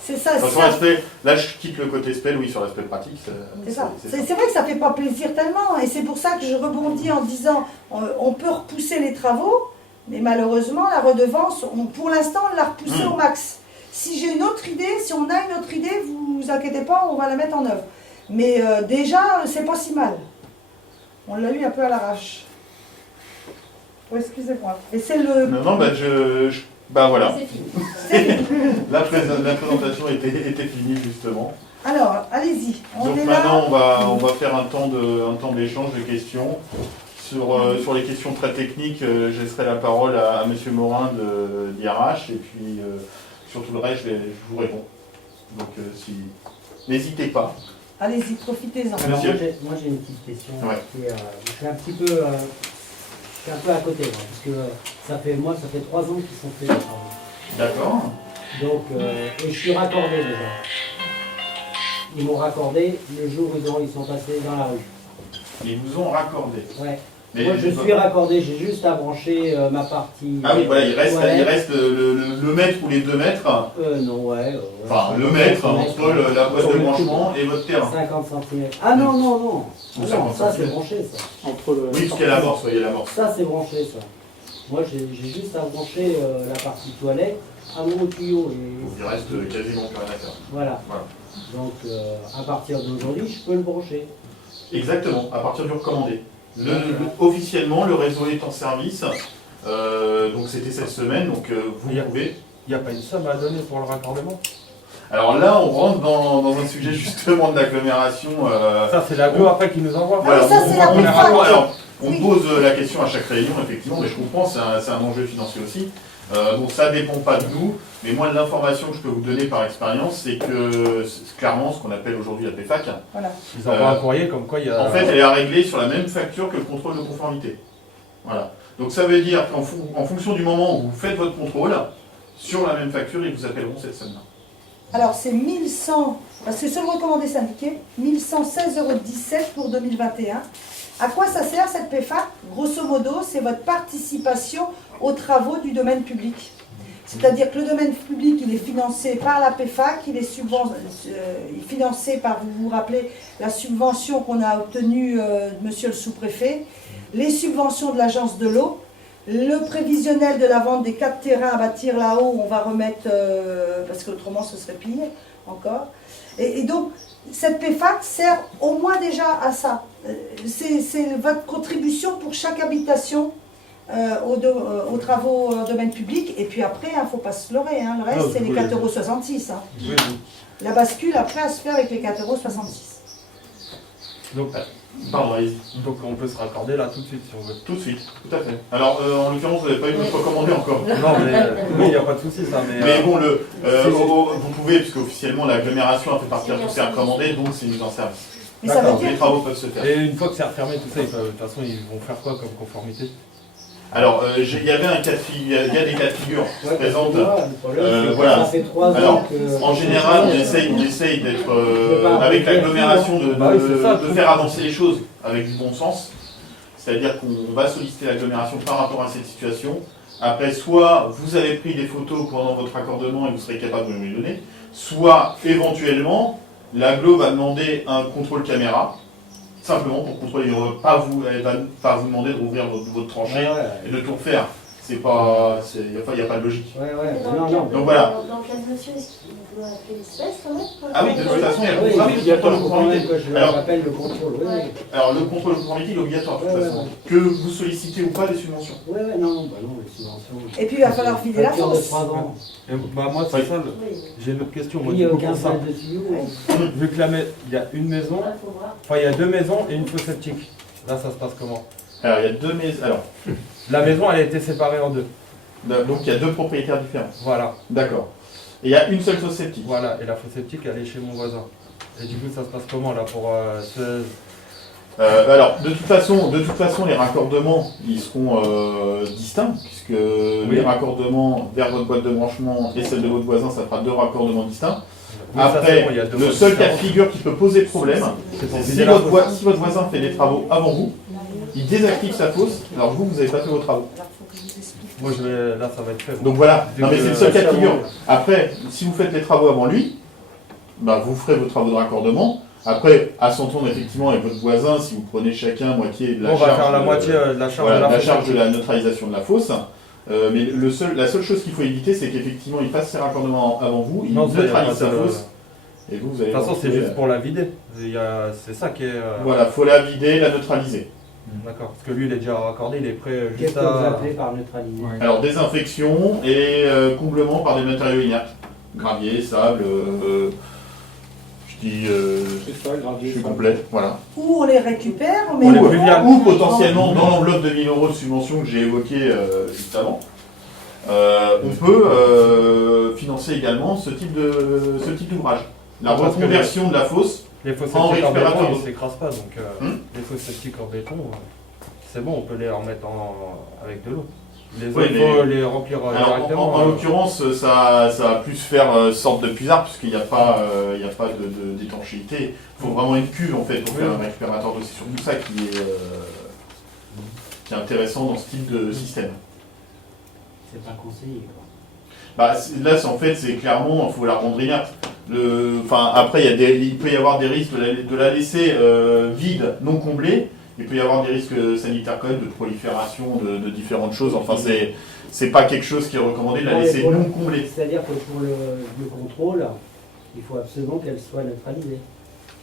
C'est ça. Sur l'aspect, là je quitte le côté spell, oui, sur l'aspect pratique. C'est ça. C'est vrai que ça ne fait pas plaisir tellement, et c'est pour ça que je rebondis en disant on peut repousser les travaux, mais malheureusement la redevance, pour l'instant on l'a repoussée au max. Si j'ai une autre idée, si on a une autre idée, vous inquiétez pas, on va la mettre en œuvre. Mais déjà, c'est pas si mal. On l'a eu un peu à l'arrache. Oh, excusez-moi. Et c'est le... Non, bah voilà. C'est fini. La présentation était finie justement. Alors, allez-y. Donc maintenant on va faire un temps d'échange, de questions. Sur les questions très techniques, je laisserai la parole à M. Morin d'IRH, et puis sur tout le reste, je vous réponds. Donc n'hésitez pas. Allez-y, profitez-en. Alors, moi j'ai une petite question. Ouais. Je suis un petit peu... je suis un peu à côté, moi, parce que ça fait 3 ans qu'ils sont faits les travaux. D'accord. Donc, et je suis raccordé déjà. Ils m'ont raccordé le jour où ils sont passés dans la rue. Ils vous ont raccordé. Ouais. Mais moi je suis raccordé, j'ai juste à brancher ma partie. Ah oui, voilà, il reste le mètre ou les 2 mètres. Non, ouais. Enfin, le mètre entre la boîte de branchement et votre terrain. 50 cm. Ah non, non, non. Ou Ah 50 non, ça c'est cm. branché, ça. Entre le... Oui, parce qu'il y a l'amorce, il y a l'amorce. Ça c'est branché, ça. Moi j'ai juste à brancher la partie toilette à mon tuyau. Donc il reste quasiment plus rien à faire. Voilà. Donc à partir d'aujourd'hui, je peux le brancher. Exactement, à partir du recommandé. Officiellement, le réseau est en service. Donc c'était cette semaine, donc vous pouvez... Il n'y a pas une somme à donner pour le raccordement? Alors là, on rentre dans un sujet justement de l'agglomération. Ça, c'est l'aglo après qui nous envoie. Voilà, ça, c'est la première fois. alors, on pose la question à chaque réunion, effectivement, mais je comprends, c'est un enjeu financier aussi. Donc ça ne dépend pas de nous, mais moi l'information que je peux vous donner par expérience, c'est que c'est clairement ce qu'on appelle aujourd'hui la PFAC. Voilà. Ils envoient un courrier comme quoi il y a... En fait, elle est à régler sur la même facture que le contrôle de conformité. Voilà. Donc ça veut dire qu'en fonction du moment où vous faites votre contrôle, sur la même facture, ils vous appelleront cette somme-là. Alors c'est 1100, parce que sur le recommandé syndiqué, 1116,17 € pour 2021. À quoi ça sert cette PFAC? Grosso modo, c'est votre participation aux travaux du domaine public. C'est-à-dire que le domaine public, il est financé par la PFAC, il est financé par, vous vous rappelez, la subvention qu'on a obtenue monsieur le sous-préfet, les subventions de l'agence de l'eau, le prévisionnel de la vente des 4 terrains à bâtir là-haut, on va remettre, parce qu'autrement ce serait pillé encore. Et donc, cette PFAC sert au moins déjà à ça. C'est votre contribution pour chaque habitation aux travaux en domaine public. Et puis après, il ne faut pas se leurrer, hein, le reste c'est les 4,66 €. Hein. Oui. La bascule après à se faire avec les 4,66 €. Donc, Pardon, allez-y. donc on peut se raccorder là tout de suite si on veut. Tout de suite, tout à fait. Alors, en l'occurrence, vous n'avez pas eu votre recommandé encore. Non, mais oui, il n'y a pas de souci ça. Mais bon, vous pouvez, puisque officiellement l'agglomération a fait partir tous ces recommandés, donc c'est mis en service. Mais ça veut D'accord. dire Les travaux peuvent se faire. Et une fois que c'est refermé, tout ça, de toute façon, ils vont faire quoi comme conformité? Alors, il y avait un cas de figure, il y a des cas de figure qui se Ouais, présentent. le problème, c'est que voilà. ça fait 3 ans Alors, que... en général, on essaye d'être, avec l'agglomération, de faire avancer les choses avec du bon sens. C'est-à-dire qu'on va solliciter l'agglomération par rapport à cette situation. Après, soit vous avez pris des photos pendant votre raccordement et vous serez capable de nous les donner, soit éventuellement, l'agglo va demander un contrôle caméra, simplement pour contrôler, elle va pas vous demander de rouvrir votre tranchée et de tout refaire. C'est pas, il n'y a pas de logique. Mais dans Donc voilà. Dans le cas de monsieur, est-ce qu'il doit appeler l'espèce quand même Ah oui, de toute façon, il y a Oui, le contrôle de conformité. je rappelle le contrôle, oui. Alors, le contrôle de conformité, il est obligatoire, de toute façon. Que vous sollicitez ou pas des subventions. Oui, non, les subventions. Et puis il va falloir vider la Facture de fosse. 3 ans. Et moi, c'est ça, Oui. j'ai une autre question. Moi, Il y a du coup, aucun pour ça. salle de tuyau. Vu que il y a une maison, Il faut voir. enfin, il y a 2 maisons et une fosse septique. Là, ça se passe comment? Alors, il y a deux maisons. Alors, La maison, elle a été séparée en 2. donc il y a deux propriétaires différents. Voilà, D'accord. Et il y a une seule fosse septique. voilà. Et la fosse septique, elle est chez mon voisin. Et du coup, ça se passe comment là pour Alors, de toute façon, les raccordements, ils seront distincts, puisque les raccordements vers votre boîte de branchement et celle de votre voisin, ça fera deux raccordements distincts. Oui, ça, c'est Après, bon, il y a deux le fois seul cas de différence. figure qui peut poser problème, C'est pour c'est vider si la votre, fosse. si votre voisin fait des travaux avant vous, il désactive sa fosse, alors vous n'avez pas fait vos travaux. Moi, là, ça va être fait. Donc voilà, non mais c'est le seul cas de ça, figure. Après, si vous faites les travaux avant lui, bah, vous ferez vos travaux de raccordement. Après, à s'entendre effectivement avec votre voisin, si vous prenez chacun moitié de la On charge, va faire la moitié de la charge voilà, de la la fosse. charge de la neutralisation de la fosse. Mais la seule chose qu'il faut éviter, c'est qu'effectivement, il fasse ses raccordements avant vous, il Non, ça, y a neutralise pas sa de- fosse, et vous allez... De toute façon, c'est retrouver, juste pour la vider. C'est ça qui est. Voilà, faut la vider, la neutraliser. D'accord. Parce que lui, il est déjà raccordé, il est prêt Qu'est-ce juste que vous à. appelez par neutraliser? Alors, désinfection et comblement par des matériaux inertes. Gravier, sable, je dis... C'est ça, gravier. je suis complet, voilà. Ou on les récupère, on met Ou les le pluviales. Ou potentiellement, dans l'enveloppe de 1000 € de subvention que j'ai évoquée juste avant, on peut financer également ce type d'ouvrage. La Parce que reconversion de la fosse. Les fosses En septiques en béton, récupérateur ils d'eau. ne s'écrasent pas. Donc, les fosses septiques en béton, c'est bon, on peut les remettre avec de l'eau. Les Oui, autres, il mais- faut les remplir Alors, directement. en l'occurrence, ça va plus faire sorte de puisard, puisqu'il n'y a pas, d'étanchéité. Il faut vraiment une cuve en fait pour Oui. faire un récupérateur d'eau. C'est surtout ça qui est intéressant dans ce type de système. C'est pas conseillé, quoi. Bah, là, en fait, c'est clairement, il faut la rendre inerte. Après, il peut y avoir des risques de la laisser vide, non comblée. Il peut y avoir des risques sanitaires quand même, de prolifération de différentes choses. Enfin, c'est pas quelque chose qui est recommandé de la Ouais, laisser pour le- non comblée. C'est-à-dire que pour le contrôle, il faut absolument qu'elle soit neutralisée.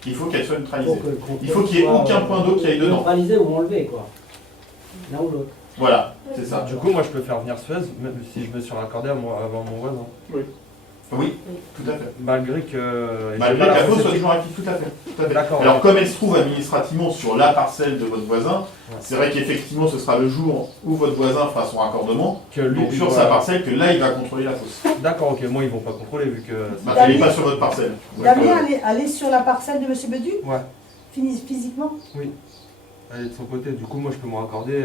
Il faut qu'elle soit Pour neutralisée. que le contrôle Il faut qu'il y ait soit, aucun point d'eau qui aille dedans. Neutralisé ou enlevé, quoi. L'un ou l'autre. Voilà, c'est ça. Du coup, moi, je peux faire venir Suez, même si je me suis raccordé avant mon voisin. Oui, tout à fait. Malgré que. Malgré que la fosse soit toujours active, tout à fait. Tout à fait. D'accord. Alors, comme elle se trouve administrativement sur la parcelle de votre voisin, Ouais. c'est vrai qu'effectivement, ce sera le jour où votre voisin fera son raccordement, Que lui, donc il sur doit- sa parcelle, que là, il va contrôler la fosse. D'accord, ok, moi, ils vont pas contrôler vu que. Bah, elle n'est pas sur votre parcelle. Donc, Damien, aller sur la parcelle de M. Bedu, Ouais, physiquement. elle est de son côté. Du coup, moi, je peux me raccorder.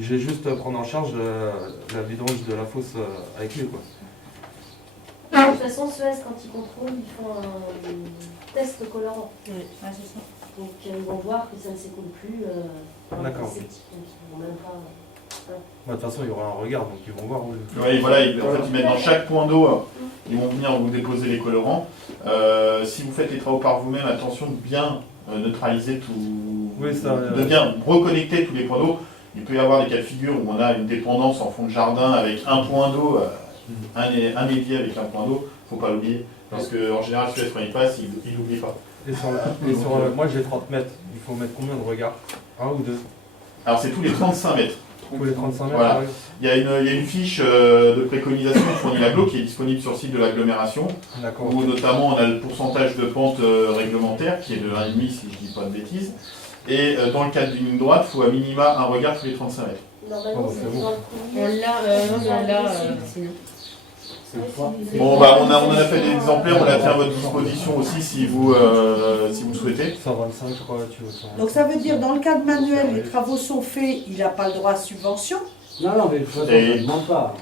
J'ai juste à prendre en charge la vidange de la fosse avec lui, quoi. De toute façon, Suez, quand ils contrôlent, ils font un test colorant. Ah, c'est ça. Donc ils vont voir que ça ne s'écoule plus dans D'accord. le septique. Donc ils vont même pas. Bah, de toute façon, il y aura un regard, donc ils vont voir où. Oui, voilà, en fait, ils mettent dans chaque point d'eau, ils vont venir vous déposer les colorants. Si vous faites les travaux par vous-même, attention de bien neutraliser tout, Oui, ça, de bien reconnecter tous les points d'eau. Il peut y avoir des cas de figure où on a une dépendance en fond de jardin avec un point d'eau, un évier avec un point d'eau, faut pas l'oublier. Parce qu'en général, Suez, quand il passe, il l'oublie pas. Et sur, moi, j'ai 30 mètres. Il faut mettre combien de regards? Un ou deux? Alors, c'est tous les 35 mètres. Tous les 35 mètres? Voilà. ouais. Il y a une fiche de préconisation de fournit l'agglo qui est disponible sur le site de l'agglomération, D'accord. où notamment on a le pourcentage de pente réglementaire qui est de 1,5 si je dis pas de bêtises. Et dans le cadre d'une ligne droite, il faut à minima un regard tous les 35 mètres. Normalement, Oh, c'est c'est bon. dans le On courrier. l'a, sinon. Bon, bah, on en a fait des exemplaires, on l'a fait à votre disposition aussi si vous souhaitez. 125, je crois, tu vois. Donc ça veut dire, dans le cas de Manuel, les travaux sont faits, il n'a pas le droit à subvention. Non, mais de toute façon, je ne demande pas.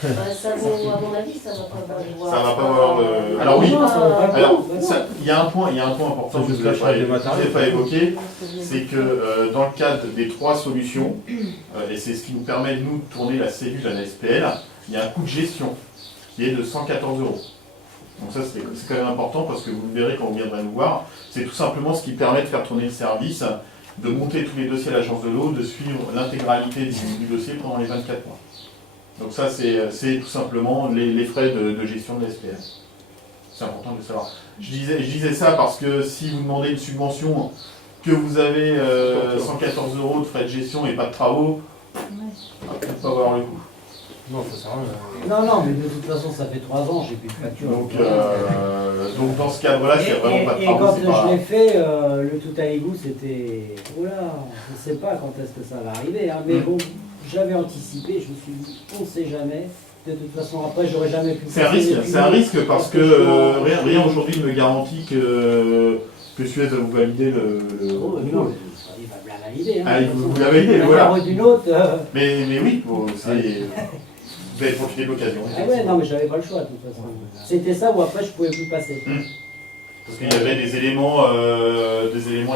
Bah, ça vaut, à mon avis, ça va pas valoir. Ça va pas valoir le... Alors oui, Non, ça va pas le alors coup. il y a un point important que je Juste l'achat des n'ai matériaux. pas évoqué, c'est que dans le cadre des 3 solutions, et c'est ce qui nous permet de nous tourner la cellule à la SPL, il y a un coût de gestion qui est de 114 €. Donc ça c'est quand même important parce que vous le verrez quand vous viendrez nous voir, c'est tout simplement ce qui permet de faire tourner le service, de monter tous les dossiers à l'agence de l'eau, de suivre l'intégralité du dossier pendant les 24 mois. Donc ça, c'est tout simplement les frais de gestion de la SPL. C'est important de le savoir. Je disais ça parce que si vous demandez une subvention, que vous avez 114 € de frais de gestion et pas de travaux, ça va peut-être pas valoir le coup. Non, ça sert à rien. Non, mais de toute façon, ça fait 3 ans, j'ai plus de facture. Donc dans ce cadre-là, s'il n'y a vraiment pas de Et travaux, quand c'est pas je l'ai fait, le tout à l'égout, c'était... Oula, je ne sais pas quand est-ce que ça va arriver. Hein, mais bon, j'avais anticipé, je me suis dit, on ne sait jamais. De toute façon, après, j'aurais jamais pu... C'est un risque parce que rien aujourd'hui ne me garantit que Suez va vous valider le... Oh, non, il va me la valider. Hein, Ah, de il toute vous façon, l'a validé, d'une voilà. manière ou d'une autre. Mais oui, vous avez profité de l'occasion. Ah ouais, non, mais j'avais pas le choix, de toute façon. C'était ça ou après, je pouvais plus passer. Parce qu'il y avait des éléments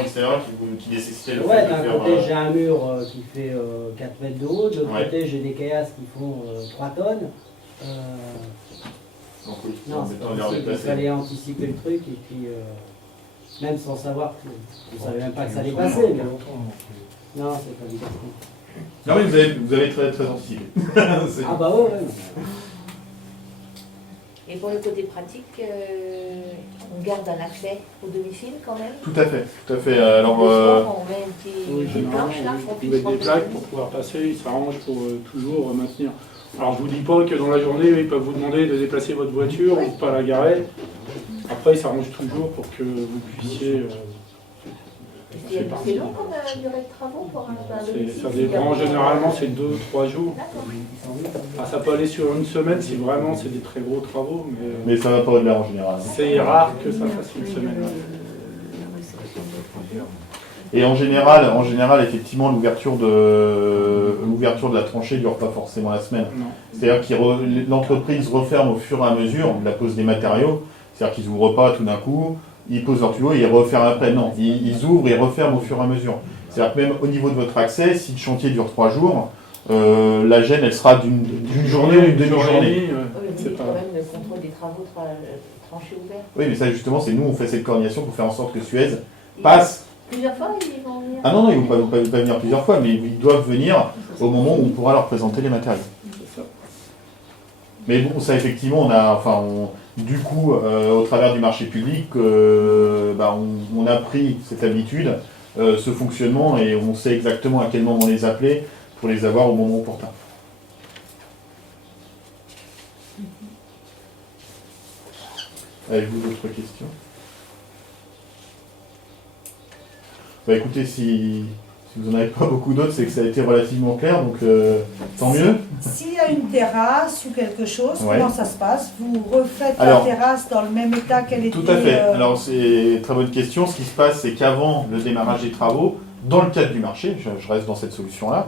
extérieurs qui nécessitaient le fait Ouais, de d'un faire... côté, j'ai un mur qui fait 4 mètres de haut, de l'autre Ouais. côté, j'ai des caillasses qui font 3 tonnes. Donc oui, Non, c'est pas possible, il fallait anticiper le truc et puis même sans savoir, je ne savais même pas que ça allait passer. Mais... Non, c'est pas évident. Non mais vous avez très, très anticipé. Ah bah ouais. Et pour le côté pratique, on garde un accès au domicile quand même. Tout à fait. Alors, Le soir, on met une Oui, petite généralement, planche là pour on puisse met des rentrer. plaques pour pouvoir passer, ils s'arrangent pour toujours maintenir. Alors je vous dis pas que dans la journée, ils peuvent vous demander de déplacer votre voiture ou de pas la garer. Après, ils s'arrangent toujours pour que vous puissiez... C'est long comme durée de travaux pour un domicile. ça dépend, généralement c'est 2-3 jours. D'accord. Ah, ça peut aller sur une semaine si vraiment c'est des très gros travaux, mais mais ça va pas au-delà en général. c'est rare que ça fasse une semaine. Et en général, effectivement, l'ouverture de la tranchée ne dure pas forcément la semaine. Non. C'est-à-dire que l'entreprise referme au fur et à mesure de la pose des matériaux. C'est-à-dire qu'ils n'ouvrent pas tout d'un coup, ils posent leur tuyau et ils referment après. Non, ils ouvrent et referment au fur et à mesure. C'est-à-dire que même au niveau de votre accès, si le chantier dure 3 jours, la gêne, elle sera d'une journée ou d'une demi-journée. C'est quand même le contrôle des travaux tranchés ouverts. Oui, mais ça, justement, c'est nous, on fait cette coordination pour faire en sorte que Suez passe. Plusieurs fois, ils vont venir. Ah non, ils ne vont pas venir plusieurs fois, mais ils doivent venir au moment où on pourra leur présenter les matériaux. C'est ça. Mais bon, ça, effectivement, du coup, au travers du marché public, on a pris cette habitude, ce fonctionnement, et on sait exactement à quel moment les appeler pour les avoir au moment opportun. Avez-vous d'autres questions? Bah écoutez, si vous n'en avez pas beaucoup d'autres, c'est que ça a été relativement clair, donc tant mieux. S'il y a une terrasse ou quelque chose, Ouais. comment ça se passe? Vous refaites Alors, la terrasse dans le même état qu'elle était? Tout à fait. Alors c'est une très bonne question. Ce qui se passe, c'est qu'avant le démarrage des travaux, dans le cadre du marché, je reste dans cette solution-là,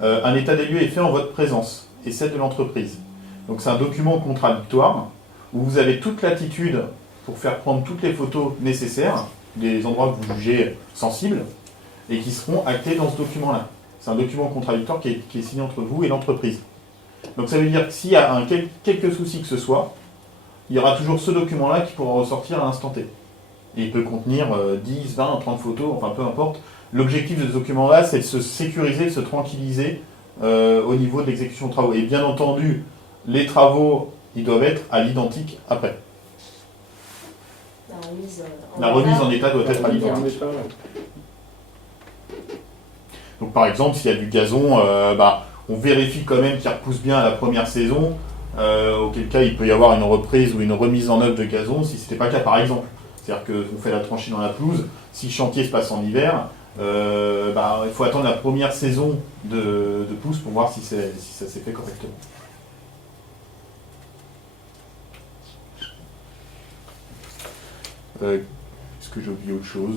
un état des lieux est fait en votre présence et celle de l'entreprise. Donc c'est un document contradictoire où vous avez toute latitude pour faire prendre toutes les photos nécessaires des endroits que vous jugez sensibles et qui seront actés dans ce document-là. C'est un document contradictoire qui est signé entre vous et l'entreprise. Donc ça veut dire que s'il y a quelques soucis que ce soit, il y aura toujours ce document-là qui pourra ressortir à l'instant T. Et il peut contenir 10, 20, 30 photos, enfin peu importe. L'objectif de ce document-là, c'est de se sécuriser, de se tranquilliser au niveau de l'exécution de travaux. Et bien entendu, les travaux, ils doivent être à l'identique après. La remise en état doit être à l'identique. Donc par exemple, s'il y a du gazon, on vérifie quand même qu'il repousse bien à la première saison, auquel cas il peut y avoir une reprise ou une remise en œuvre de gazon si ce n'était pas le cas par exemple. C'est-à-dire qu'on fait la tranchée dans la pelouse, si le chantier se passe en hiver, il faut attendre la première saison de pousse pour voir si ça s'est fait correctement. Est-ce que j'ai oublié autre chose?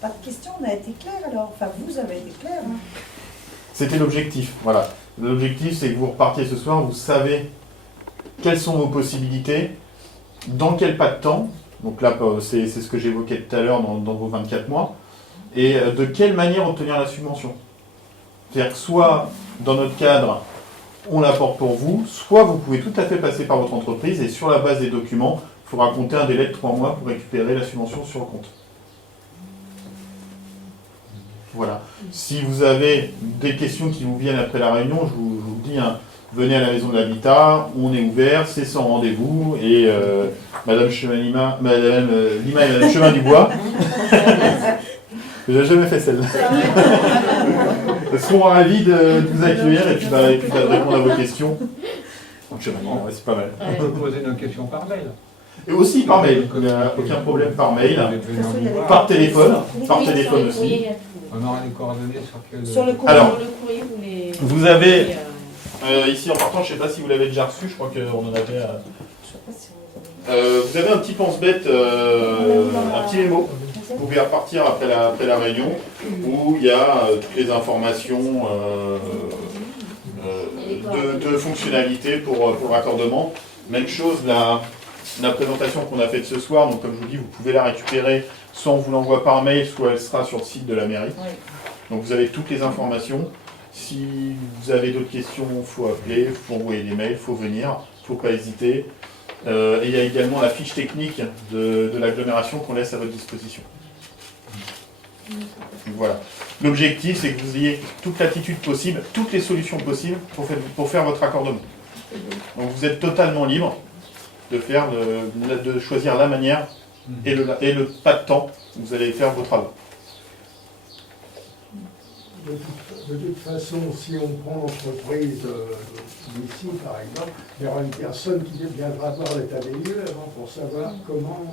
Pas de question, on a été clair alors. Enfin, vous avez été clair. Hein. C'était l'objectif, voilà. L'objectif, c'est que vous repartiez ce soir, vous savez quelles sont vos possibilités, dans quel pas de temps, donc là, c'est ce que j'évoquais tout à l'heure dans vos 24 mois, et de quelle manière obtenir la subvention. C'est-à-dire que soit, dans notre cadre, on l'apporte pour vous, soit vous pouvez tout à fait passer par votre entreprise, et sur la base des documents, il faudra compter un délai de 3 mois pour récupérer la subvention sur le compte. Voilà. Si vous avez des questions qui vous viennent après la réunion, je vous dis, hein, venez à la maison de l'habitat, on est ouvert, c'est sans rendez-vous, et Madame Lima et Madame Chemin du Bois, j'ai jamais fait celle-là, seront ravis de vous accueillir et puis de répondre à vos questions. Donc ouais, c'est pas mal. On peut poser nos questions par mail. Et aussi par mail, il n'y a aucun problème par mail, par téléphone aussi. Oui. On aura les coordonnées sur le courrier. Alors, courrier, vous avez, ici en partant, je ne sais pas si vous l'avez déjà reçu, je crois qu'on en avait... vous avez un petit pense-bête, un petit mémo. Vous pouvez repartir après la réunion, où il y a toutes les informations de fonctionnalités pour le raccordement. Même chose, la présentation qu'on a faite ce soir, donc comme je vous dis, vous pouvez la récupérer, soit on vous l'envoie par mail, soit elle sera sur le site de la mairie. Oui. Donc vous avez toutes les informations. Si vous avez d'autres questions, il faut appeler, il faut envoyer des mails, il faut venir, il ne faut pas hésiter. Et il y a également la fiche technique de l'agglomération qu'on laisse à votre disposition. Donc voilà. L'objectif, c'est que vous ayez toute l'attitude possible, toutes les solutions possibles pour faire votre raccordement. Donc vous êtes totalement libre de choisir la manière et le pas de temps où vous allez faire vos travaux. De toute façon, si on prend l'entreprise d'ici, par exemple, il y aura une personne qui viendra voir l'état des lieux avant pour savoir comment...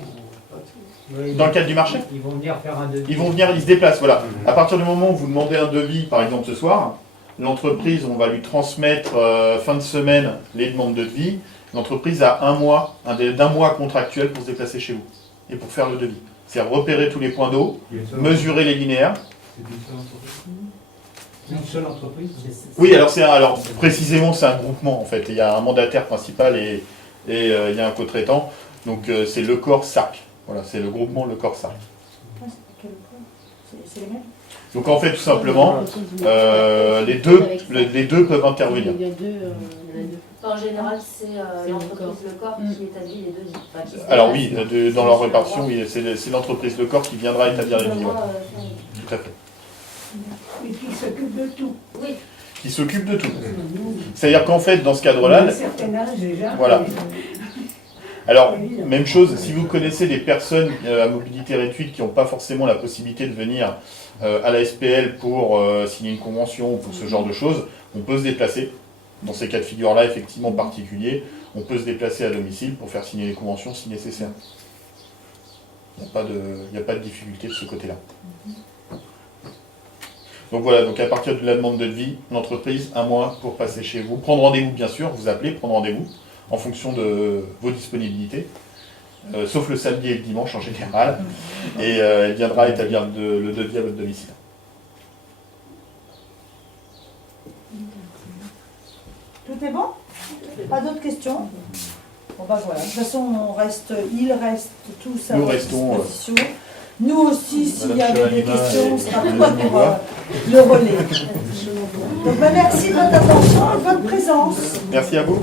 Dans le cadre du marché, ils vont venir faire un devis. Ils se déplacent, voilà. À partir du moment où vous demandez un devis, par exemple ce soir, l'entreprise, on va lui transmettre fin de semaine les demandes de devis. L'entreprise a un délai d'un mois contractuel pour se déplacer chez vous et pour faire le devis. C'est-à-dire repérer tous les points d'eau, mesurer les linéaires. C'est une seule entreprise. Oui, alors précisément c'est un groupement en fait. Il y a un mandataire principal et il y a un co-traitant. Donc c'est le corps SARC. Voilà, c'est le groupement Le Corps SARC. C'est les mêmes. Donc en fait tout simplement, les deux peuvent intervenir. Il y en a deux. En général, c'est l'entreprise Le Corps qui établit les devis. Enfin, Alors oui, dans leur répartition, oui, c'est l'entreprise Le Corps qui viendra établir les devis. Tout à fait. Et qui s'occupe de tout. Oui. Qui s'occupe de tout. C'est-à-dire qu'en fait, dans ce cadre-là... Voilà. Alors, même chose, si vous connaissez des personnes à mobilité réduite qui n'ont pas forcément la possibilité de venir à la SPL pour signer une convention ou pour ce genre de choses, on peut se déplacer. Dans ces cas de figure-là, effectivement particuliers, on peut se déplacer à domicile pour faire signer les conventions si nécessaire. Il n'y a pas de difficulté de ce côté-là. Donc voilà, donc à partir de la demande de devis, l'entreprise, un mois pour passer chez vous. Prendre rendez-vous, bien sûr, vous appelez, prendre rendez-vous en fonction de vos disponibilités, sauf le samedi et le dimanche en général, et elle viendra établir le devis à votre domicile. Tout est bon? Pas d'autres questions? Bon bah voilà, de toute façon il reste tous à votre disposition. Nous aussi, s'il y avait des questions, on sera prêts pour le relais. Donc bah, merci de votre attention et de votre présence. Merci à vous.